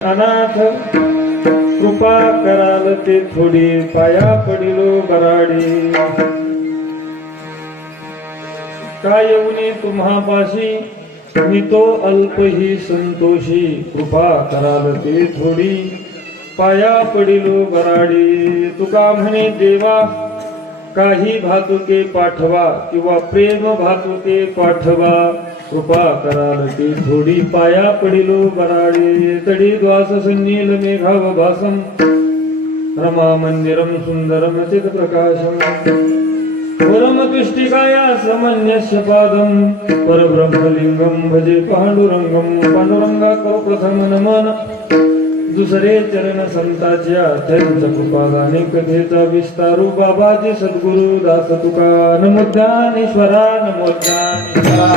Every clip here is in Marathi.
अनाथ कृपा कराल ते थोडी, पाया पडिलो बराडी. काय येऊनी तुम्हापाशी, मी तो अल्पही संतोषी. कृपा कराल ते थोडी, पाया पडिलो बराडी. तुका म्हणे देवा, काही भातुके पाठवा, किंवा प्रेम भातुके पाठवा. कृपा कराल ती थोडी, पाया पडिलो बराडी. तडी द्वास संनील मेघाव भासम, रमा मंदिरम सुंदरम चित प्रकाशम. परम तुष्टिकाया समन्यस्य पादम, परब्रह्मलिंगम भजे पांडुरंगम. पांडुरंगा करो प्रथम नमन, दुसरे चरण संताच्या. त्यांच्या कृपादाने कथेचा विस्तारू, बाबाजी सद्गुरु दास तुका. नमो ज्ञानेश्वरा, नमो ज्ञानेश्वरा.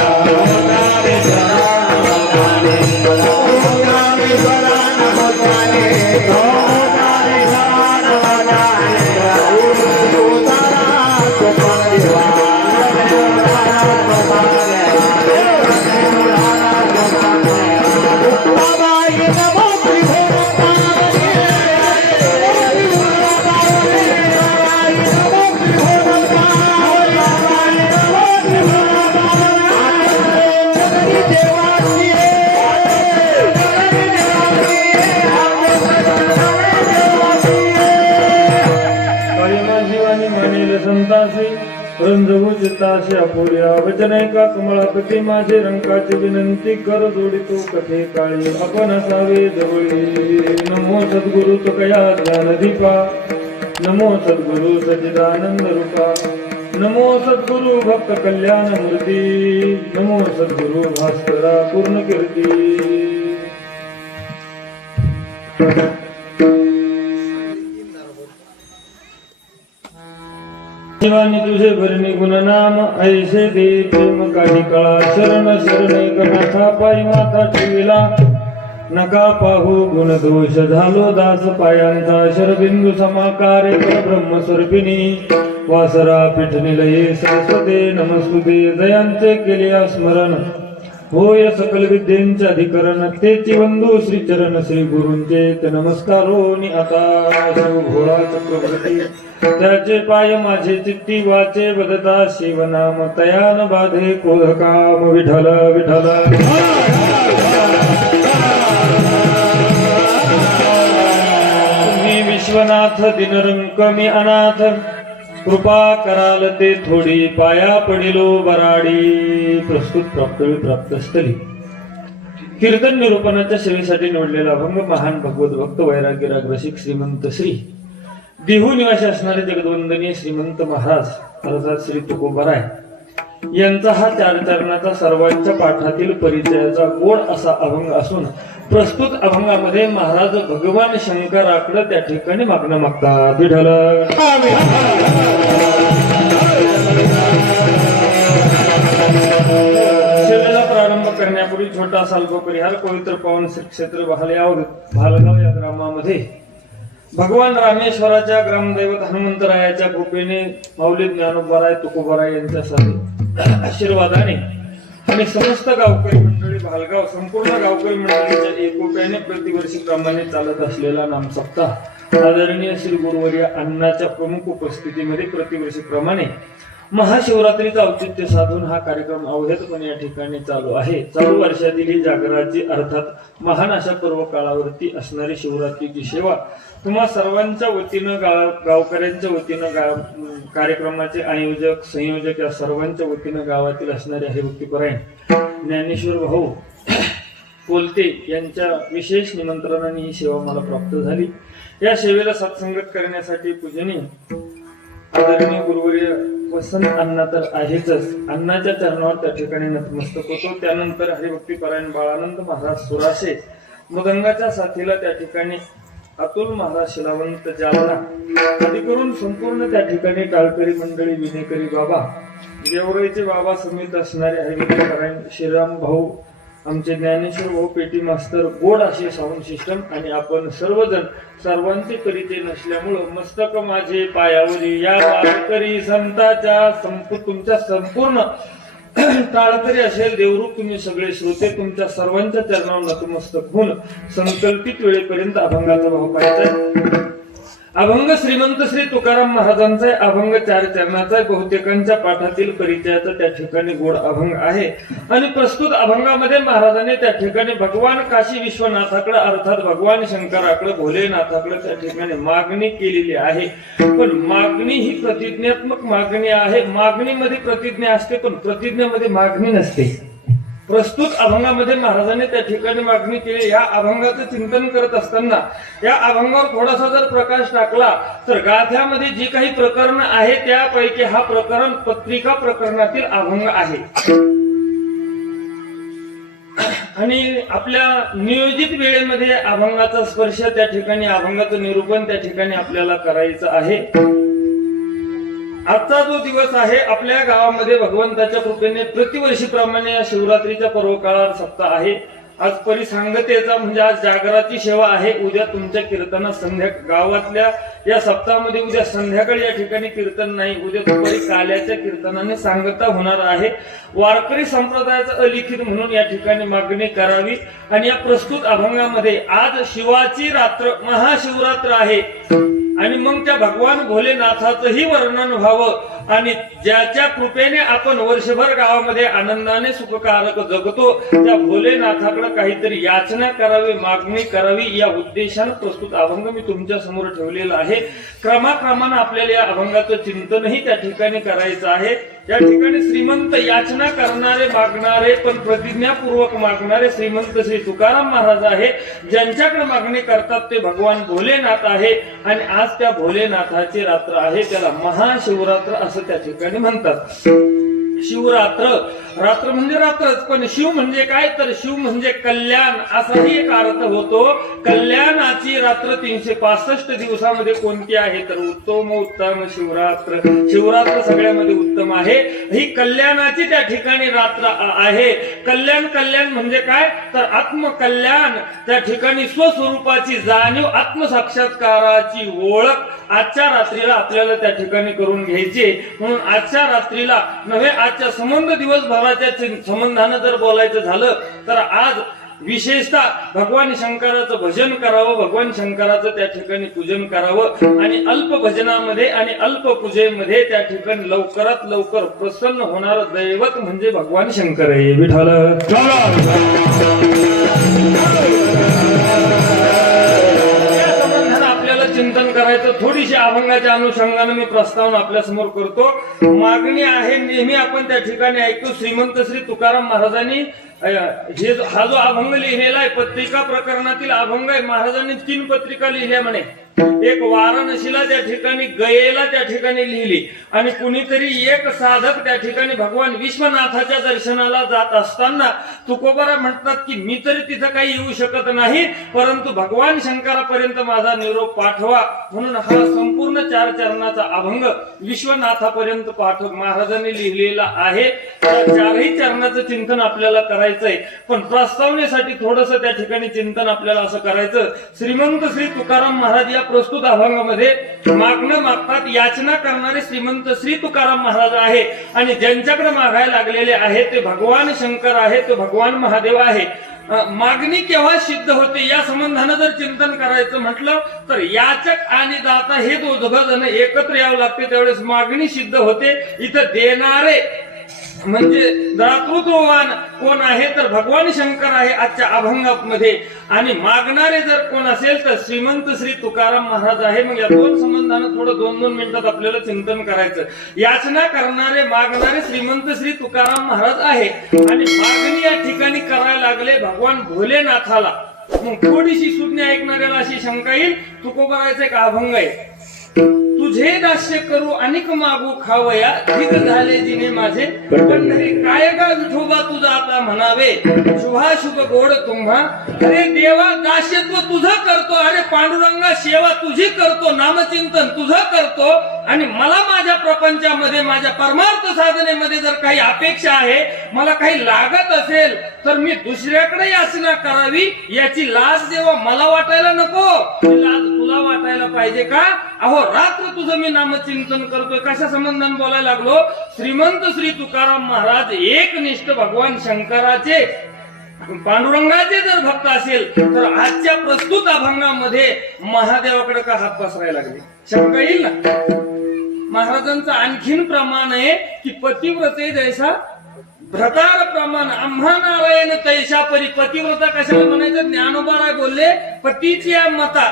रंजवूचिताशी अपुर्या वचनैका कमळापती. माझे रंकाची विनंती कर जोडितो कथे काळी. आपण असावे जवळी. नमो सद्गुरु तुकया ज्ञानदीपा, नमो सद्गुरु सच्चिदानंद रूपा. नमो सद्गुरु भक्त कल्याण मूर्ती, नमो सद्गुरु भास्करा पूर्ण कीर्ती. शिवानी तुझे भरणी गुणनाम, ऐसे दे प्रेम काही काळा. शरण शरणे कनाथा, पायी माथा ठेविला. नका पाहू गुण दोष, झालो दास पायांचा. शरबिंदू समाकारे ब्रह्म स्वरूपिणी. वासरा पीठ निलये सरस्वते नमस्तुते. जयांचे केले स्मरण, होय सकल विद्येंचे अधिकरण. तेची वंदू श्री चरण श्री गुरूंचे. ते नमस्कारोनी आता शिव भोळा चक्रवर्ती. त्याचे पाय माझे चित्ती वाचे, बदता शिवनाम. तयान बाधे क्रोध काम. विठ्ठल विठ्ठल. तुम्ही विश्वनाथ दिनरंक, मी अनाथ. कृपा कराल ते थोडी, पाया पडिलो बराडी. प्रस्तुत प्राप्त स्थली. कीर्तन निरूपणाच्या सेवेसाठी निवडलेला अभंग महान भगवत भक्त वैराग्यराग रसिक श्रीमंत श्री देहू निवासी असणारे जगदवंदनीय श्रीमंत महाराज अर्थात श्री तुकोबाराय यांचा हा चार चरणाचा सर्वांच्या पाठातील परिचयाचा गोड असा अभंग असून, प्रस्तुत अभंगामध्ये महाराज भगवान शंकराकडे त्या ठिकाणी मागणं मागतात. विठ्ठल. सेवेला प्रारंभ करण्यापूर्वी छोटा अल्पपरिहार. पवित्र पवन क्षेत्र भालगाव या ग्रामामध्ये भगवान रामेश्वराच्या ग्रामदैवत हनुमंतरायाच्या कृपेने माऊली ज्ञानोबाराय तुकोबाराय यांच्या आशीर्वादाने आणि समस्त गावकरी मंडळी भालगाव संपूर्ण गावकरी मंडळीच्या एकोप्याने प्रतिवर्षी क्रमाने चालत असलेला नामसप्ताह आदरणीय श्री गुरुवर्य अण्णाच्या प्रमुख उपस्थितीमध्ये प्रतिवर्षी क्रमाने महाशिवरात्रीचा औचित्य साधून हा कार्यक्रम अवधेतपणे या ठिकाणी चालू आहे. चालू वर्षातील ही जागराची अर्थात महान अशा पर्व काळावरती असणारी शिवरात्रीची सेवा तुम्हा सर्वांच्या वतीनं गावकऱ्यांच्या वतीनं कार्यक्रमाचे आयोजक संयोजक या सर्वांच्या वतीनं गावातील असणारे हरिभक्तीपरायण ज्ञानेश्वर भाऊ कोलते यांच्या विशेष निमंत्रणाने ही सेवा मला प्राप्त झाली. या सेवेला सत्संगत करण्यासाठी पूजनीय आदरणीय गुरुवर्य वसंत अण्णा तर आहेच. अण्णाच्या चरणावर त्या ठिकाणी नतमस्तक होतो. त्यानंतर हरिभक्तीपरायण बाळानंद महाराज सुराशे मृदंगाच्या साथीला त्या ठिकाणी अतुल महाराज शिलावंत जालना आदी करून संपूर्ण त्या ठिकाणी टाळकरी मंडळी विनेकरी बाबा गेवराईचे बाबा समेत असणारे हरिभक्तीपरायण श्रीराम भाऊ आमचे ज्ञानेश्वर भाऊ पेटी मास्तर गोड असे साऊंड सिस्टम आणि आपण सर्वजण सर्वांचे परिचय नसल्यामुळं मस्तक माझे पायावरी या वारकरी संतांच्या तुमच्या संपूर्ण टाळतरी असेल देवरूप तुम्ही सगळे श्रोते तुमच्या सर्वांच्या चरणावर नतमस्तक होऊन संकल्पित वेळेपर्यंत अभंगाचा भाव पाहायचा. अभंग श्रीमंत श्री तुकाराम महाराजांचा आहे. अभंग 4 चरणाचा आहे. बहुतेकांच्या पाठातील परिचयाचा त्या ठिकाणी गोड अभंग आहे. आणि प्रस्तुत अभंगामध्ये महाराजांनी त्या ठिकाणी भगवान काशी विश्वनाथाकडे अर्थात भगवान शंकराकडे भोलेनाथाकडे त्या ठिकाणी मागणी केलेली आहे. पण मागणी ही प्रतिज्ञात्मक मागणी आहे. मागणीमध्ये प्रतिज्ञा असते पण प्रतिज्ञेमध्ये मागणी नसते. प्रस्तुत अभंगामध्ये महाराजांनी त्या ठिकाणी मागणी केली. या अभंगाचं चिंतन करत असताना या अभंगावर थोडासा जर प्रकाश टाकला तर गाथ्यामध्ये जी काही प्रकरण आहे त्यापैकी हा प्रकरण पत्रिका प्रकरणातील अभंग आहे. आणि आपल्या नियोजित वेळेमध्ये अभंगाचा स्पर्श त्या ठिकाणी अभंगाचं निरूपण त्या ठिकाणी आपल्याला करायचं आहे. आजचा जो दिवस आहे आपल्या गावामध्ये भगवंताच्या कृपेने प्रतिवर्षीप्रमाणे या शिवरात्रीच्या पर्व काळात सप्ताह आहे. आज परिसंगतेचा म्हणजे आज जागराची सेवा आहे. उद्या तुमच्या कीर्तनात गावातल्या या सप्ताहामध्ये उद्या संध्याकाळी या ठिकाणी कीर्तन नाही. उद्या दुपारी काल्याच्या कीर्तनाने सांगता होणार आहे. वारकरी संप्रदायाचं अलिखित म्हणून या ठिकाणी मागणी करावी. आणि या प्रस्तुत अभंगामध्ये आज शिवाची रात्र महाशिवरात्र आहे. आणि मग त्या भगवान भोलेनाथाचंही वर्णन व्हावं आणि ज्याच्या कृपेने आपण वर्षभर गावामध्ये आनंदाने सुखकारक जगतो त्या भोलेनाथाकडे काहीतरी याचना करावी मागणी करावी या उद्देशाने प्रस्तुत अभंग मी तुमच्या समोर ठेवलेला आहे. क्रमाक्रमाने आपल्याला या अभंगाचं चिंतनही त्या ठिकाणी करायचं आहे. या ठिकाणी श्रीमंत याचना करणारे मागणारे पण प्रतिज्ञापूर्वक मागणारे श्रीमंत श्री तुकाराम महाराज आहे. ज्यांच्याकडे मागणी करतात ते भगवान भोलेनाथ आहे. आणि आज त्या भोलेनाथाची रात्र आहे. त्याला महाशिवरात्र असं त्या ठिकाणी म्हणतात. शिवरात्र रात्र म्हणजे रात्रच पण शिव म्हणजे काय तर शिव म्हणजे कल्याण असाही एक अर्थ होतो. कल्याणाची रात्र 365 दिवसामध्ये कोणती आहे तर उत्तम शिवरात्र. शिवरात्र सगळ्यामध्ये उत्तम आहे. ही कल्याणाची त्या ठिकाणी रात्र आहे. कल्याण कल्याण म्हणजे काय तर आत्मकल्याण त्या ठिकाणी स्वस्वरूपाची जाणीव आत्मसाक्षात्काराची ओळख आजच्या रात्रीला आपल्याला त्या ठिकाणी करून घ्यायची. म्हणून आजच्या रात्रीला नव्हे आजच्या संबंध दिवसभराच्या संबंधानं जर बोलायचं झालं तर आज विशेषतः भगवान शंकराचं भजन करावं. भगवान शंकराचं त्या ठिकाणी पूजन करावं. आणि अल्प भजनामध्ये आणि अल्प पूजेमध्ये त्या ठिकाणी लवकरात लवकर प्रसन्न होणार दैवत म्हणजे भगवान शंकर आहे. विठ्ठल चिंतन करायचं. थोडीशी अभंगाच्या अनुषंगाने मी प्रस्तावना आपल्या समोर करतो. मागणी आहे नेहमी आपण त्या ठिकाणी ऐकतो. श्रीमंत श्री तुकाराम महाराजांनी हा जो अभंग लिहिलेला आहे पत्रिका प्रकरणातील अभंग आहे. महाराजांनी 3 पत्रिका लिहिल्या म्हणे. एक वाराणसीला त्या ठिकाणी गयेला त्या ठिकाणी लिहिली आणि कुणीतरी एक साधक त्या ठिकाणी भगवान विश्वनाथाच्या दर्शनाला जात असताना तुकोबारा म्हणतात की मी तरी तिथं काही येऊ शकत नाही परंतु भगवान शंकरापर्यंत माझा निरोप पाठवा. म्हणून हा संपूर्ण 4 चरणाचा अभंग विश्वनाथापर्यंत पाठव महाराजांनी लिहिलेला आहे. त्या 4ही चरणाचं चिंतन आपल्याला करायचंय. पण प्रस्तावनेसाठी थोडस त्या ठिकाणी चिंतन आपल्याला असं करायचं. श्रीमंत श्री तुकाराम महाराज या प्रस्तुत अभंगामध्ये मागणं मागतात. याचना करणारे श्रीमंत श्री तुकाराम महाराज आहे. आणि ज्यांच्याकडे मागायला लागलेले आहे ते भगवान शंकर आहे. तो भगवान महादेव आहे. मागणी केव्हा सिद्ध होते या संबंधानं जर चिंतन करायचं म्हटलं तर याचक आणि दाता हे दोघ जण एकत्र यावं लागते त्यावेळेस मागणी सिद्ध होते. इथं देणारे म्हणजे दातृत्ववान कोण आहे तर भगवान शंकर आहे आजच्या अभंगामध्ये. आणि मागणारे जर कोण असेल तर श्रीमंत श्री तुकाराम महाराज आहे. मग या 2 संबंधानं थोडं 2-2 मिनिटात आपल्याला चिंतन करायचं. याचना करणारे मागणारे श्रीमंत श्री तुकाराम महाराज आहे. आणि मागणी या ठिकाणी करायला लागले भगवान भोलेनाथाला. मग थोडीशी सुज्ञ ऐकणाऱ्याला अशी शंका येईल तुकोबारायचा एक अभंग आहे. तुझे दास्य करू अनेक मागू खावया ठीक झाले जिने माझे पंढरी काय गा विठोबा तुझा आता म्हणावे शुभाशुभ गोड तुम्हा. अरे देवा दास्यत्व तुझं करतो. अरे पांडुरंगा सेवा तुझी करतो. नामचिंतन तुझं करतो. आणि मला माझ्या प्रपंचामध्ये माझ्या परमार्थ साधनेमध्ये जर काही अपेक्षा आहे, मला काही लागत असेल, तर मी दुसऱ्याकडे याचना करावी याची लाज जेव्हा मला वाटायला नको, ती लाज तुला वाटायला पाहिजे का? अहो रात्र तुझं मी नामचिंतन करतोय. कशा संबंधाने बोलायला लागलो? श्रीमंत श्री तुकाराम महाराज एकनिष्ठ भगवान शंकराचे पांडुरंगाचे जर भक्त असेल, तर आजच्या प्रस्तुत अभंगामध्ये महादेवाकडे का हात पसरायला लागले? शंका येईल ना. महाराजांचं आणखीन प्रमाण आहे की पतिव्रते जैसा भ्रतार प्रमाण आम्हा नारायण तैशा परी. पतिव्रता कशाला म्हणायचं? ज्ञानोबा राय बोलले, पतीच्या मता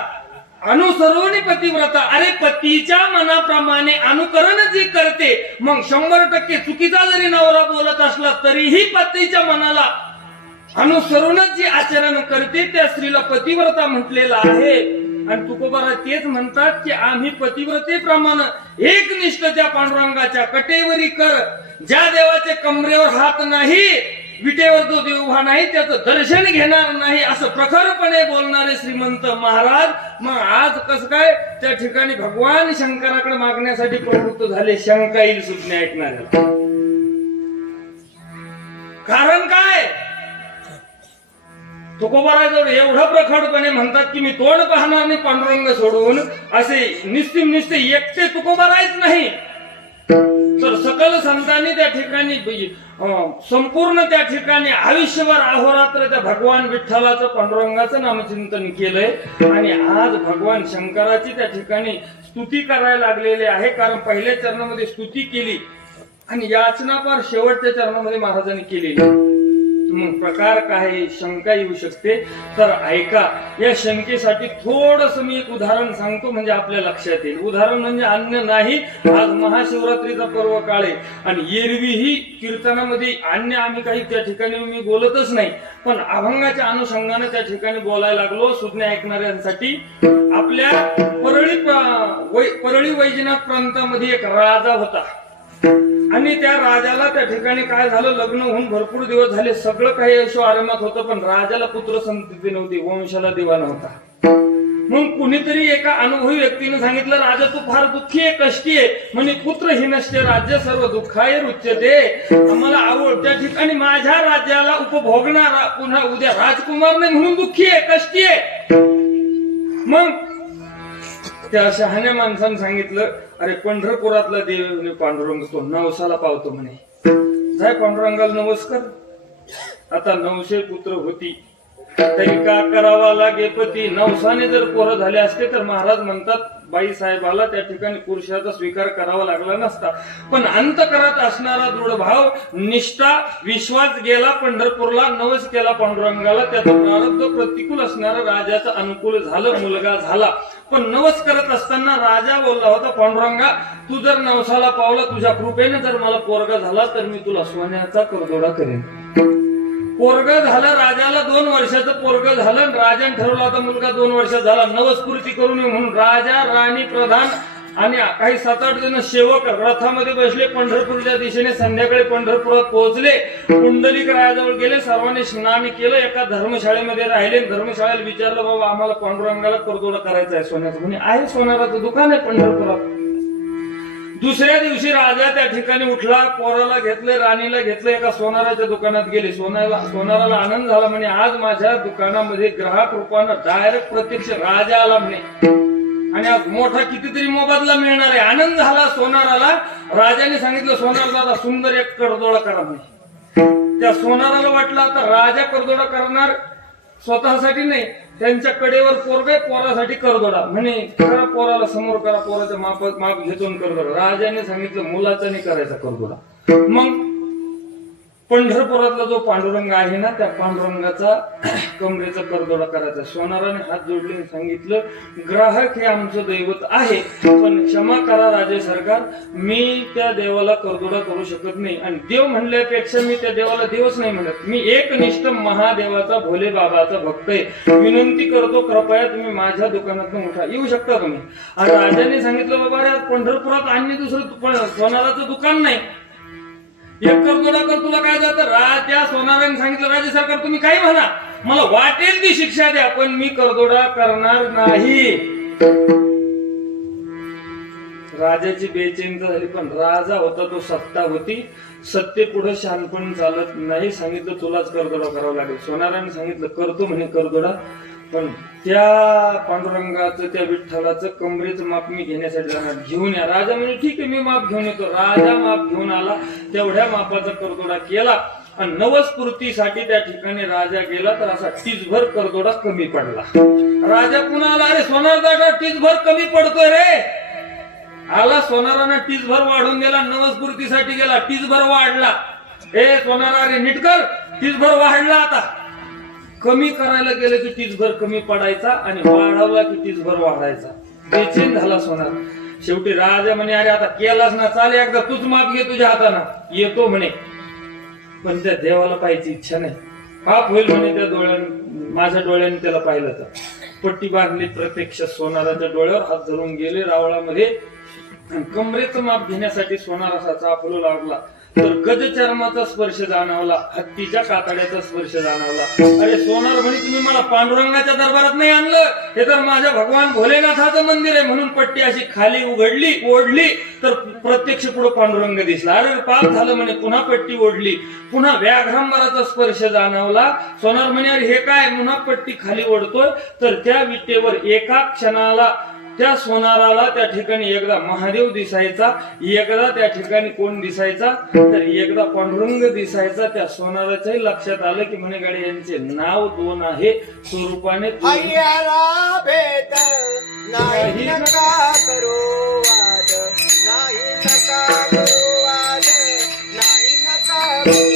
अनुसरून पतिव्रता. अरे पतीच्या मनाप्रमाणे अनुकरण जी करते, मग 100% चुकीचा जरी नवरा बोलत असला तरीही पतीच्या मनाला अनुसरूनच जी आचरण करते त्या स्त्रीला पतिव्रता म्हटलेलं आहे. आणि तुकोबारा तेच म्हणतात की आम्ही पतिव्रतेप्रमाणे एकनिष्ठ त्या पांडुरंगाच्या कटेवरी कर. ज्या देवाचे कमरेवर हात नाही, विटेवर जो देव उभा नाही, त्याचं दर्शन घेणार नाही, असं प्रखरपणे बोलणारे श्रीमंत महाराज मग आज कसं काय त्या ठिकाणी भगवान शंकराकडे मागण्यासाठी प्रवृत्त झाले? शंका येईल सुज्ञ ऐकणाऱ्याला. कारण काय? तुकोबाराजवळ एवढं प्रखरपणे म्हणतात की मी तोंड पाहणार नाही पांडुरंग सोडून, असे निस्ते एकटे तुकोबारायच नाही, तर सकल संतांनी त्या ठिकाणी संपूर्ण त्या ठिकाणी आयुष्यभर अहोरात्र त्या भगवान विठ्ठलाचं पांडुरंगाचं नामचिंतन केलंय. आणि आज भगवान शंकराची त्या ठिकाणी स्तुती करायला लागलेले आहे. कारण पहिल्या चरणामध्ये स्तुती केली आणि याचना पार शेवटच्या चरणामध्ये महाराजांनी केलेली. मग प्रकार काय? शंका येऊ शकते. तर ऐका, या शंकेसाठी थोडस मी एक उदाहरण सांगतो म्हणजे आपल्या लक्षात येईल. उदाहरण म्हणजे अन्य नाही, आज महाशिवरात्रीचा पर्व काळ आहे आणि एरवीही कीर्तनामध्ये अन्य आम्ही काही त्या ठिकाणी मी बोलतच नाही, पण अभंगाच्या अनुषंगाने त्या ठिकाणी बोलायला लागलो सुज्ञ ऐकणाऱ्यांसाठी. आपल्या परळी वैजनाथ प्रांतामध्ये एक राजा होता आणि त्या राजाला त्या ठिकाणी काय झालं, लग्न होऊन भरपूर दिवस झाले, सगळं काही ऐशो आरामात होतं, पण राजाला पुत्र संतती नव्हती, वंशाला दिवा नव्हता. मग कुणीतरी एका अनुभवी व्यक्तीने सांगितलं, राजा तू फार दुःखी आहे, कष्टी आहे, म्हणे पुत्र ही नसते राज्य सर्व दुःखाय रुच्यते. आम्हाला आवड त्या ठिकाणी माझ्या राज्याला उपभोगणारा पुन्हा उद्या राजकुमार नाही म्हणून दुःखी आहे, कष्टी आहे. मग त्या शहाण्या माणसाने सांगितलं, अरे पंढरपुरातला देव पांडुरंग तो नवसाला पावतो म्हणे, जाय पांडुरंगाला नमस्कार. आता 900 पुत्र होती तरी का करावा लागे पती. नवसाने जर पोरं झाले असते तर महाराज म्हणतात बाई साहेबाला त्या ठिकाणी पुरुषाचा स्वीकार करावा लागला नसता. पण अंतकरात असणारा दृढ भाव, निष्ठा, विश्वास गेला पंढरपूरला, नवस केला पांडुरंगाला. त्याचा प्रारब्ध प्रतिकूल असणारा राजाचं अनुकूल झालं, मुलगा झाला. पण नवस करत असताना राजा बोलला होता, पांडुरंगा तू जर नवसाला पावला, तुझ्या कृपेने जर मला पोरगा झाला तर मी तुला सोन्याचा करदोडा करेन. पोरग झालं राजाला, 2 वर्षाचं पोरग झालं. राजाने ठरवलं होता मुलगा 2 वर्षात झाला, नवसपूर्ती करून येऊ म्हणून राजा, राणी, प्रधान आणि काही 7-8 जण सेवक रथामध्ये बसले. पंढरपूरच्या दिशेने संध्याकाळी पंढरपुरात पोहोचले. पुंडलिक राजाजवळ गेले, सर्वांनी स्नान केलं, एका धर्मशाळेमध्ये राहिले. धर्मशाळेला विचारलं, बाबा आम्हाला पांडुरंगाला करदोडा करायचा आहे सोन्याचं. म्हणे आहे, सोनाराचं दुकान आहे पंढरपुरात. दुसऱ्या दिवशी राजा त्या ठिकाणी उठला, पोराला घेतले, राणीला घेतलं, एका सोनाराच्या दुकानात गेले. सोनाराला आनंद झाला, म्हणे आज माझ्या दुकानामध्ये ग्राहक रूपानं डायरेक्ट प्रत्यक्ष राजा आला म्हणे आणि आज मोठा कितीतरी मोबदला मिळणार आहे. आनंद झाला सोनाराला. राजाने सांगितलं, सोनार दादा सुंदर एक करदोडा करा म्हणे. त्या सोनाराला वाटलं आता राजा करदोडा करणार, स्वतःसाठी नाही, त्यांच्या कडेवर पोरगे, पोरासाठी करदोडा. म्हणे करा, पोराला समोर करा, पोराच्या माप घेतून करदोडा. राजाने सांगितलं मुलाचा नाही करायचा करदोडा. मग पंढरपुरातला जो पांडुरंग आहे ना, त्या पांडुरंगाचा कमरेचा करदोडा करायचा. सोनाराने हात जोडले, सांगितलं ग्राहक हे आमचं दैवत आहे, पण क्षमा करा राजे सरकार, मी त्या देवाला करदोडा करू शकत नाही. आणि देव म्हणल्यापेक्षा मी त्या देवाला देवच नाही म्हणत, मी एकनिष्ठ महादेवाचा भोले बाबाचा भक्त आहे. विनंती करतो कृपया तुम्ही माझ्या दुकानातून उठा, येऊ शकता तुम्ही. आणि राजाने सांगितलं, बाबा रे पंढरपुरात अन्य दुसरं सोनाराचं दुकान नाही, एक करदोडा कर, तुला काय जातं. राजा सोनाराने सांगितलं, राजे सरकार तुम्ही काही म्हणा, मला वाटेल ती शिक्षा द्या, पण मी करदोडा करणार नाही. राजाची बेचैनता झाली, पण राजा होता तो सत्ता होती, सत्ते पुढे शहाणपण चालत नाही. सांगितलं तुलाच करदोडा करावा लागेल. सोनाराने सांगितलं करतो म्हणे करदोडा, पण त्या पांडुरंगाचं त्या विठ्ठलाचं कमरेचं माप मी घेण्यासाठी जाणार, घेऊन या. राजा म्हणजे ठीक आहे मी माप घेऊन येतो. राजा माप घेऊन आला, तेवढ्या मापाचा करदोडा केला आणि नवस्फूर्तीसाठी त्या ठिकाणी राजा गेला तर असा टीचभर करदोडा कमी पडला. राजा पुन्हा आला, अरे सोनार दादा टीचभर कमी पडतोय रे. आला सोनारानं टीचभर वाढून गेला, नवस्फूर्तीसाठी गेला, टीचभर वाढला. ए सोनारा रे नीटकर, टीचभर वाढला. आता कमी करायला गेलं की टीचभर कमी पडायचा आणि वाढवला की टीचभर वाढायचा. बेचैन झाला सोनार. शेवटी राजा म्हणे अरे आता केलास ना, चाल एकदा तूच माप घे तुझ्या हाताना, येतो म्हणे. पण त्या देवाला पाहायची इच्छा नाही. पाप होईल म्हणे त्या माझ्या डोळ्याने त्याला पाहिलं तर. पट्टी बांधली, प्रत्यक्ष सोनाराच्या डोळ्यावर हात धरून गेले रावळामध्ये. कमरेचं माप घेण्यासाठी सोनार असा चाफलू लागला तर गजचर्माचा स्पर्श जाणवला, हत्तीच्या कातड्याचा स्पर्श जाणवला. अरे सोनार म्हणे तुम्ही मला पांडुरंगाच्या दरबारात नाही आणलं, हे तर माझ्या भगवान भोलेनाथाचं मंदिर आहे. म्हणून पट्टी अशी खाली उघडली, ओढली तर प्रत्यक्ष पुढे पांडुरंग दिसला. अरे पाप झालं म्हणे. पुन्हा पट्टी ओढली, पुन्हा व्याघ्रांबराचा स्पर्श जाणवला. सोनार म्हणे अरे हे काय, पुन्हा पट्टी खाली ओढतोय तर त्या विटेवर एका क्षणाला त्या सोनाराला त्या ठिकाणी एकदा महादेव दिसायचा, एकदा त्या ठिकाणी कोण दिसायचा तर एकदा पांडुरंग दिसायचा. त्या सोनाराच्याही लक्षात आलं की म्हणे गाडी यांचे नाव दोन आहे. स्वरूपाने भेद नाही नका करो वाद, नाही नका करो वाद, नाही नका करो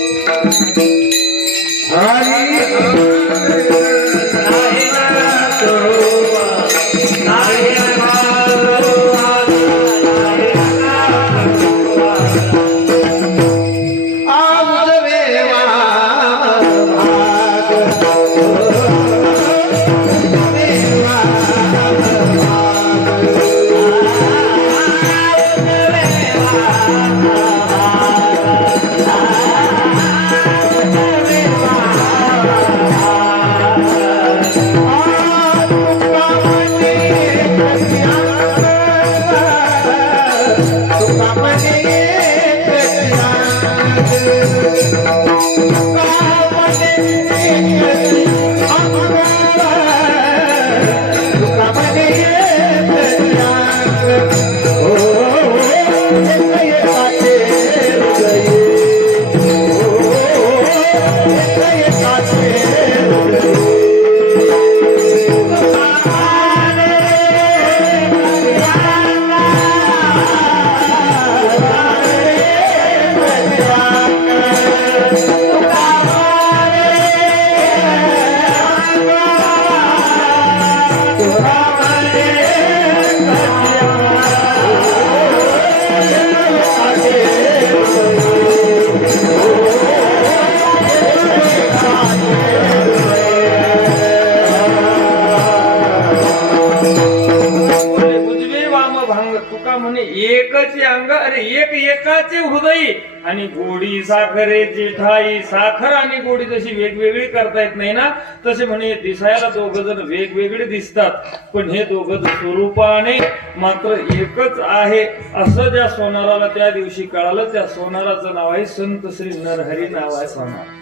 एकच अंग, अरे एक एकाचे हृदय आणि गोडी साखरेची ठाई. साखर आणि गोडी जशी वेगवेगळी करता येत नाही ना, तसे म्हणे दिसायला दोघ जण वेगवेगळे दिसतात, पण हे दोघ स्वरूपाने मात्र एकच आहे. असं ज्या सोनाराला त्या दिवशी कळालं, त्या सोनाराचं नाव आहे संत श्री नरहरी नाव आहे सोनार.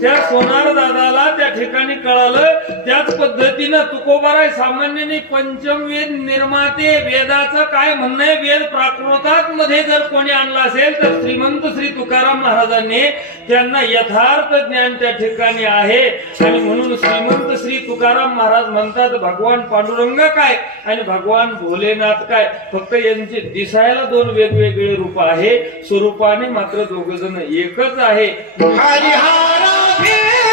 त्या सोनार दादाला त्या ठिकाणी कळालं. त्याच पद्धतीनं तुकोबाराय सामान्याने पंचम वेद निर्माते, वेदाचं काय म्हणणं आहे, वेद प्राकृतात मध्ये जर कोणी आणला असेल तर श्रीमंत श्री तुकाराम महाराजांनी त्यांना यथार्थ ज्ञान त्या ठिकाणी आहे. आणि म्हणून श्रीमंत श्री तुकाराम महाराज म्हणतात भगवान पांडुरंग काय आणि भगवान भोलेनाथ काय, फक्त यांचे दिसायला दोन वेगवेगळे रूप आहे, स्वरूपाने मात्र दोघ जण एकच आहे. Yeah.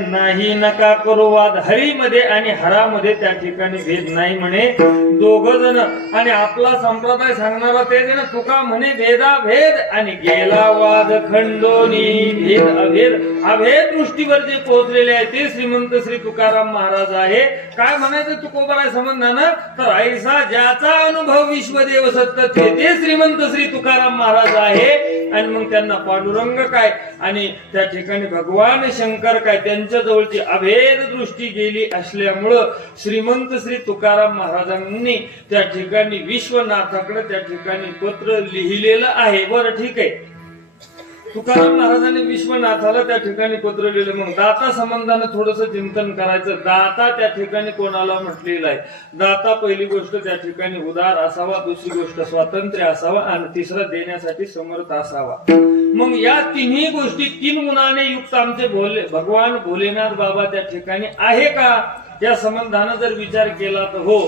नाही नका करू वाद. हरीमध्ये आणि हरामध्ये त्या ठिकाणी भेद नाही म्हणे दोघ जण. आणि आपला संप्रदाय सांगणारा ते ना तुका म्हणे भेदा भेद आणि गेला वाद खंडोनी. भेद अभेद अभेद दृष्टीवर जे पोहोचलेले आहे ते श्रीमंत श्री तुकाराम महाराज आहे. काय म्हणायचं तुकोबराय संबंधानं तर ऐसा ज्याचा अनुभव विश्वदेव सत्य ते श्रीमंत श्री तुकाराम महाराज आहे. आणि मग त्यांना पांडुरंग काय आणि त्या ठिकाणी भगवान शंकर काय त्यांच्या जवळची अभेद दृष्टी गेली असल्यामुळं श्रीमंत श्री तुकाराम महाराजांनी त्या ठिकाणी विश्वनाथाकडे त्या ठिकाणी पत्र लिहिलेलं आहे. बरं ठीक आहे, तुकाराम महाराजांनी विश्वनाथाला त्या ठिकाणी पत्र लिहिलं. मग दाता संबंधानं थोडस चिंतन करायचं. दाता त्या ठिकाणी कोणाला म्हटलेलं आहे? दाता पहिली गोष्ट त्या ठिकाणी उदार असावा, दुसरी गोष्ट स्वातंत्र्य असावा आणि तिसरं देण्यासाठी समर्थ असावा. मग या तिन्ही गोष्टी तीन गुणाने युक्त आमचे भगवान भोलेनाथ बाबा त्या ठिकाणी आहे का? या संबंधानं जर विचार केला तर हो,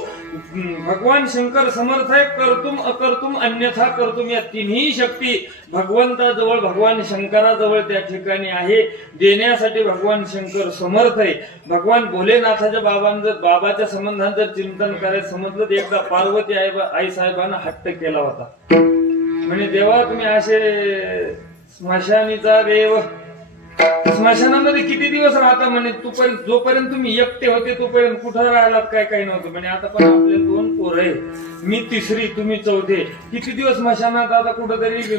भगवान शंकर समर्थ आहे. कर्तुम अकर्तुम अन्यथा कर्तुम या तिन्ही शक्ती भगवंताजवळ भगवान शंकराजवळ त्या ठिकाणी आहे. देण्यासाठी भगवान शंकर समर्थ आहे. भगवान भोलेनाथाच्या बाबाच्या संबंधात जर चिंतन करायचं समजलं तर एकदा पार्वती आई साहेबांना हट्ट केला होता. म्हणजे देवा तुम्ही असे स्मशानीचा देव स्मशानामध्ये किती दिवस राहता म्हणे. जोपर्यंत तुम्ही एकटे होते तोपर्यंत कुठं राहिलात काय काही नव्हतं म्हणे. आता पण आपले 2 पोरं आहे, मी तिसरी तुम्ही चौथे. किती दिवस स्मशानात? आता कुठंतरी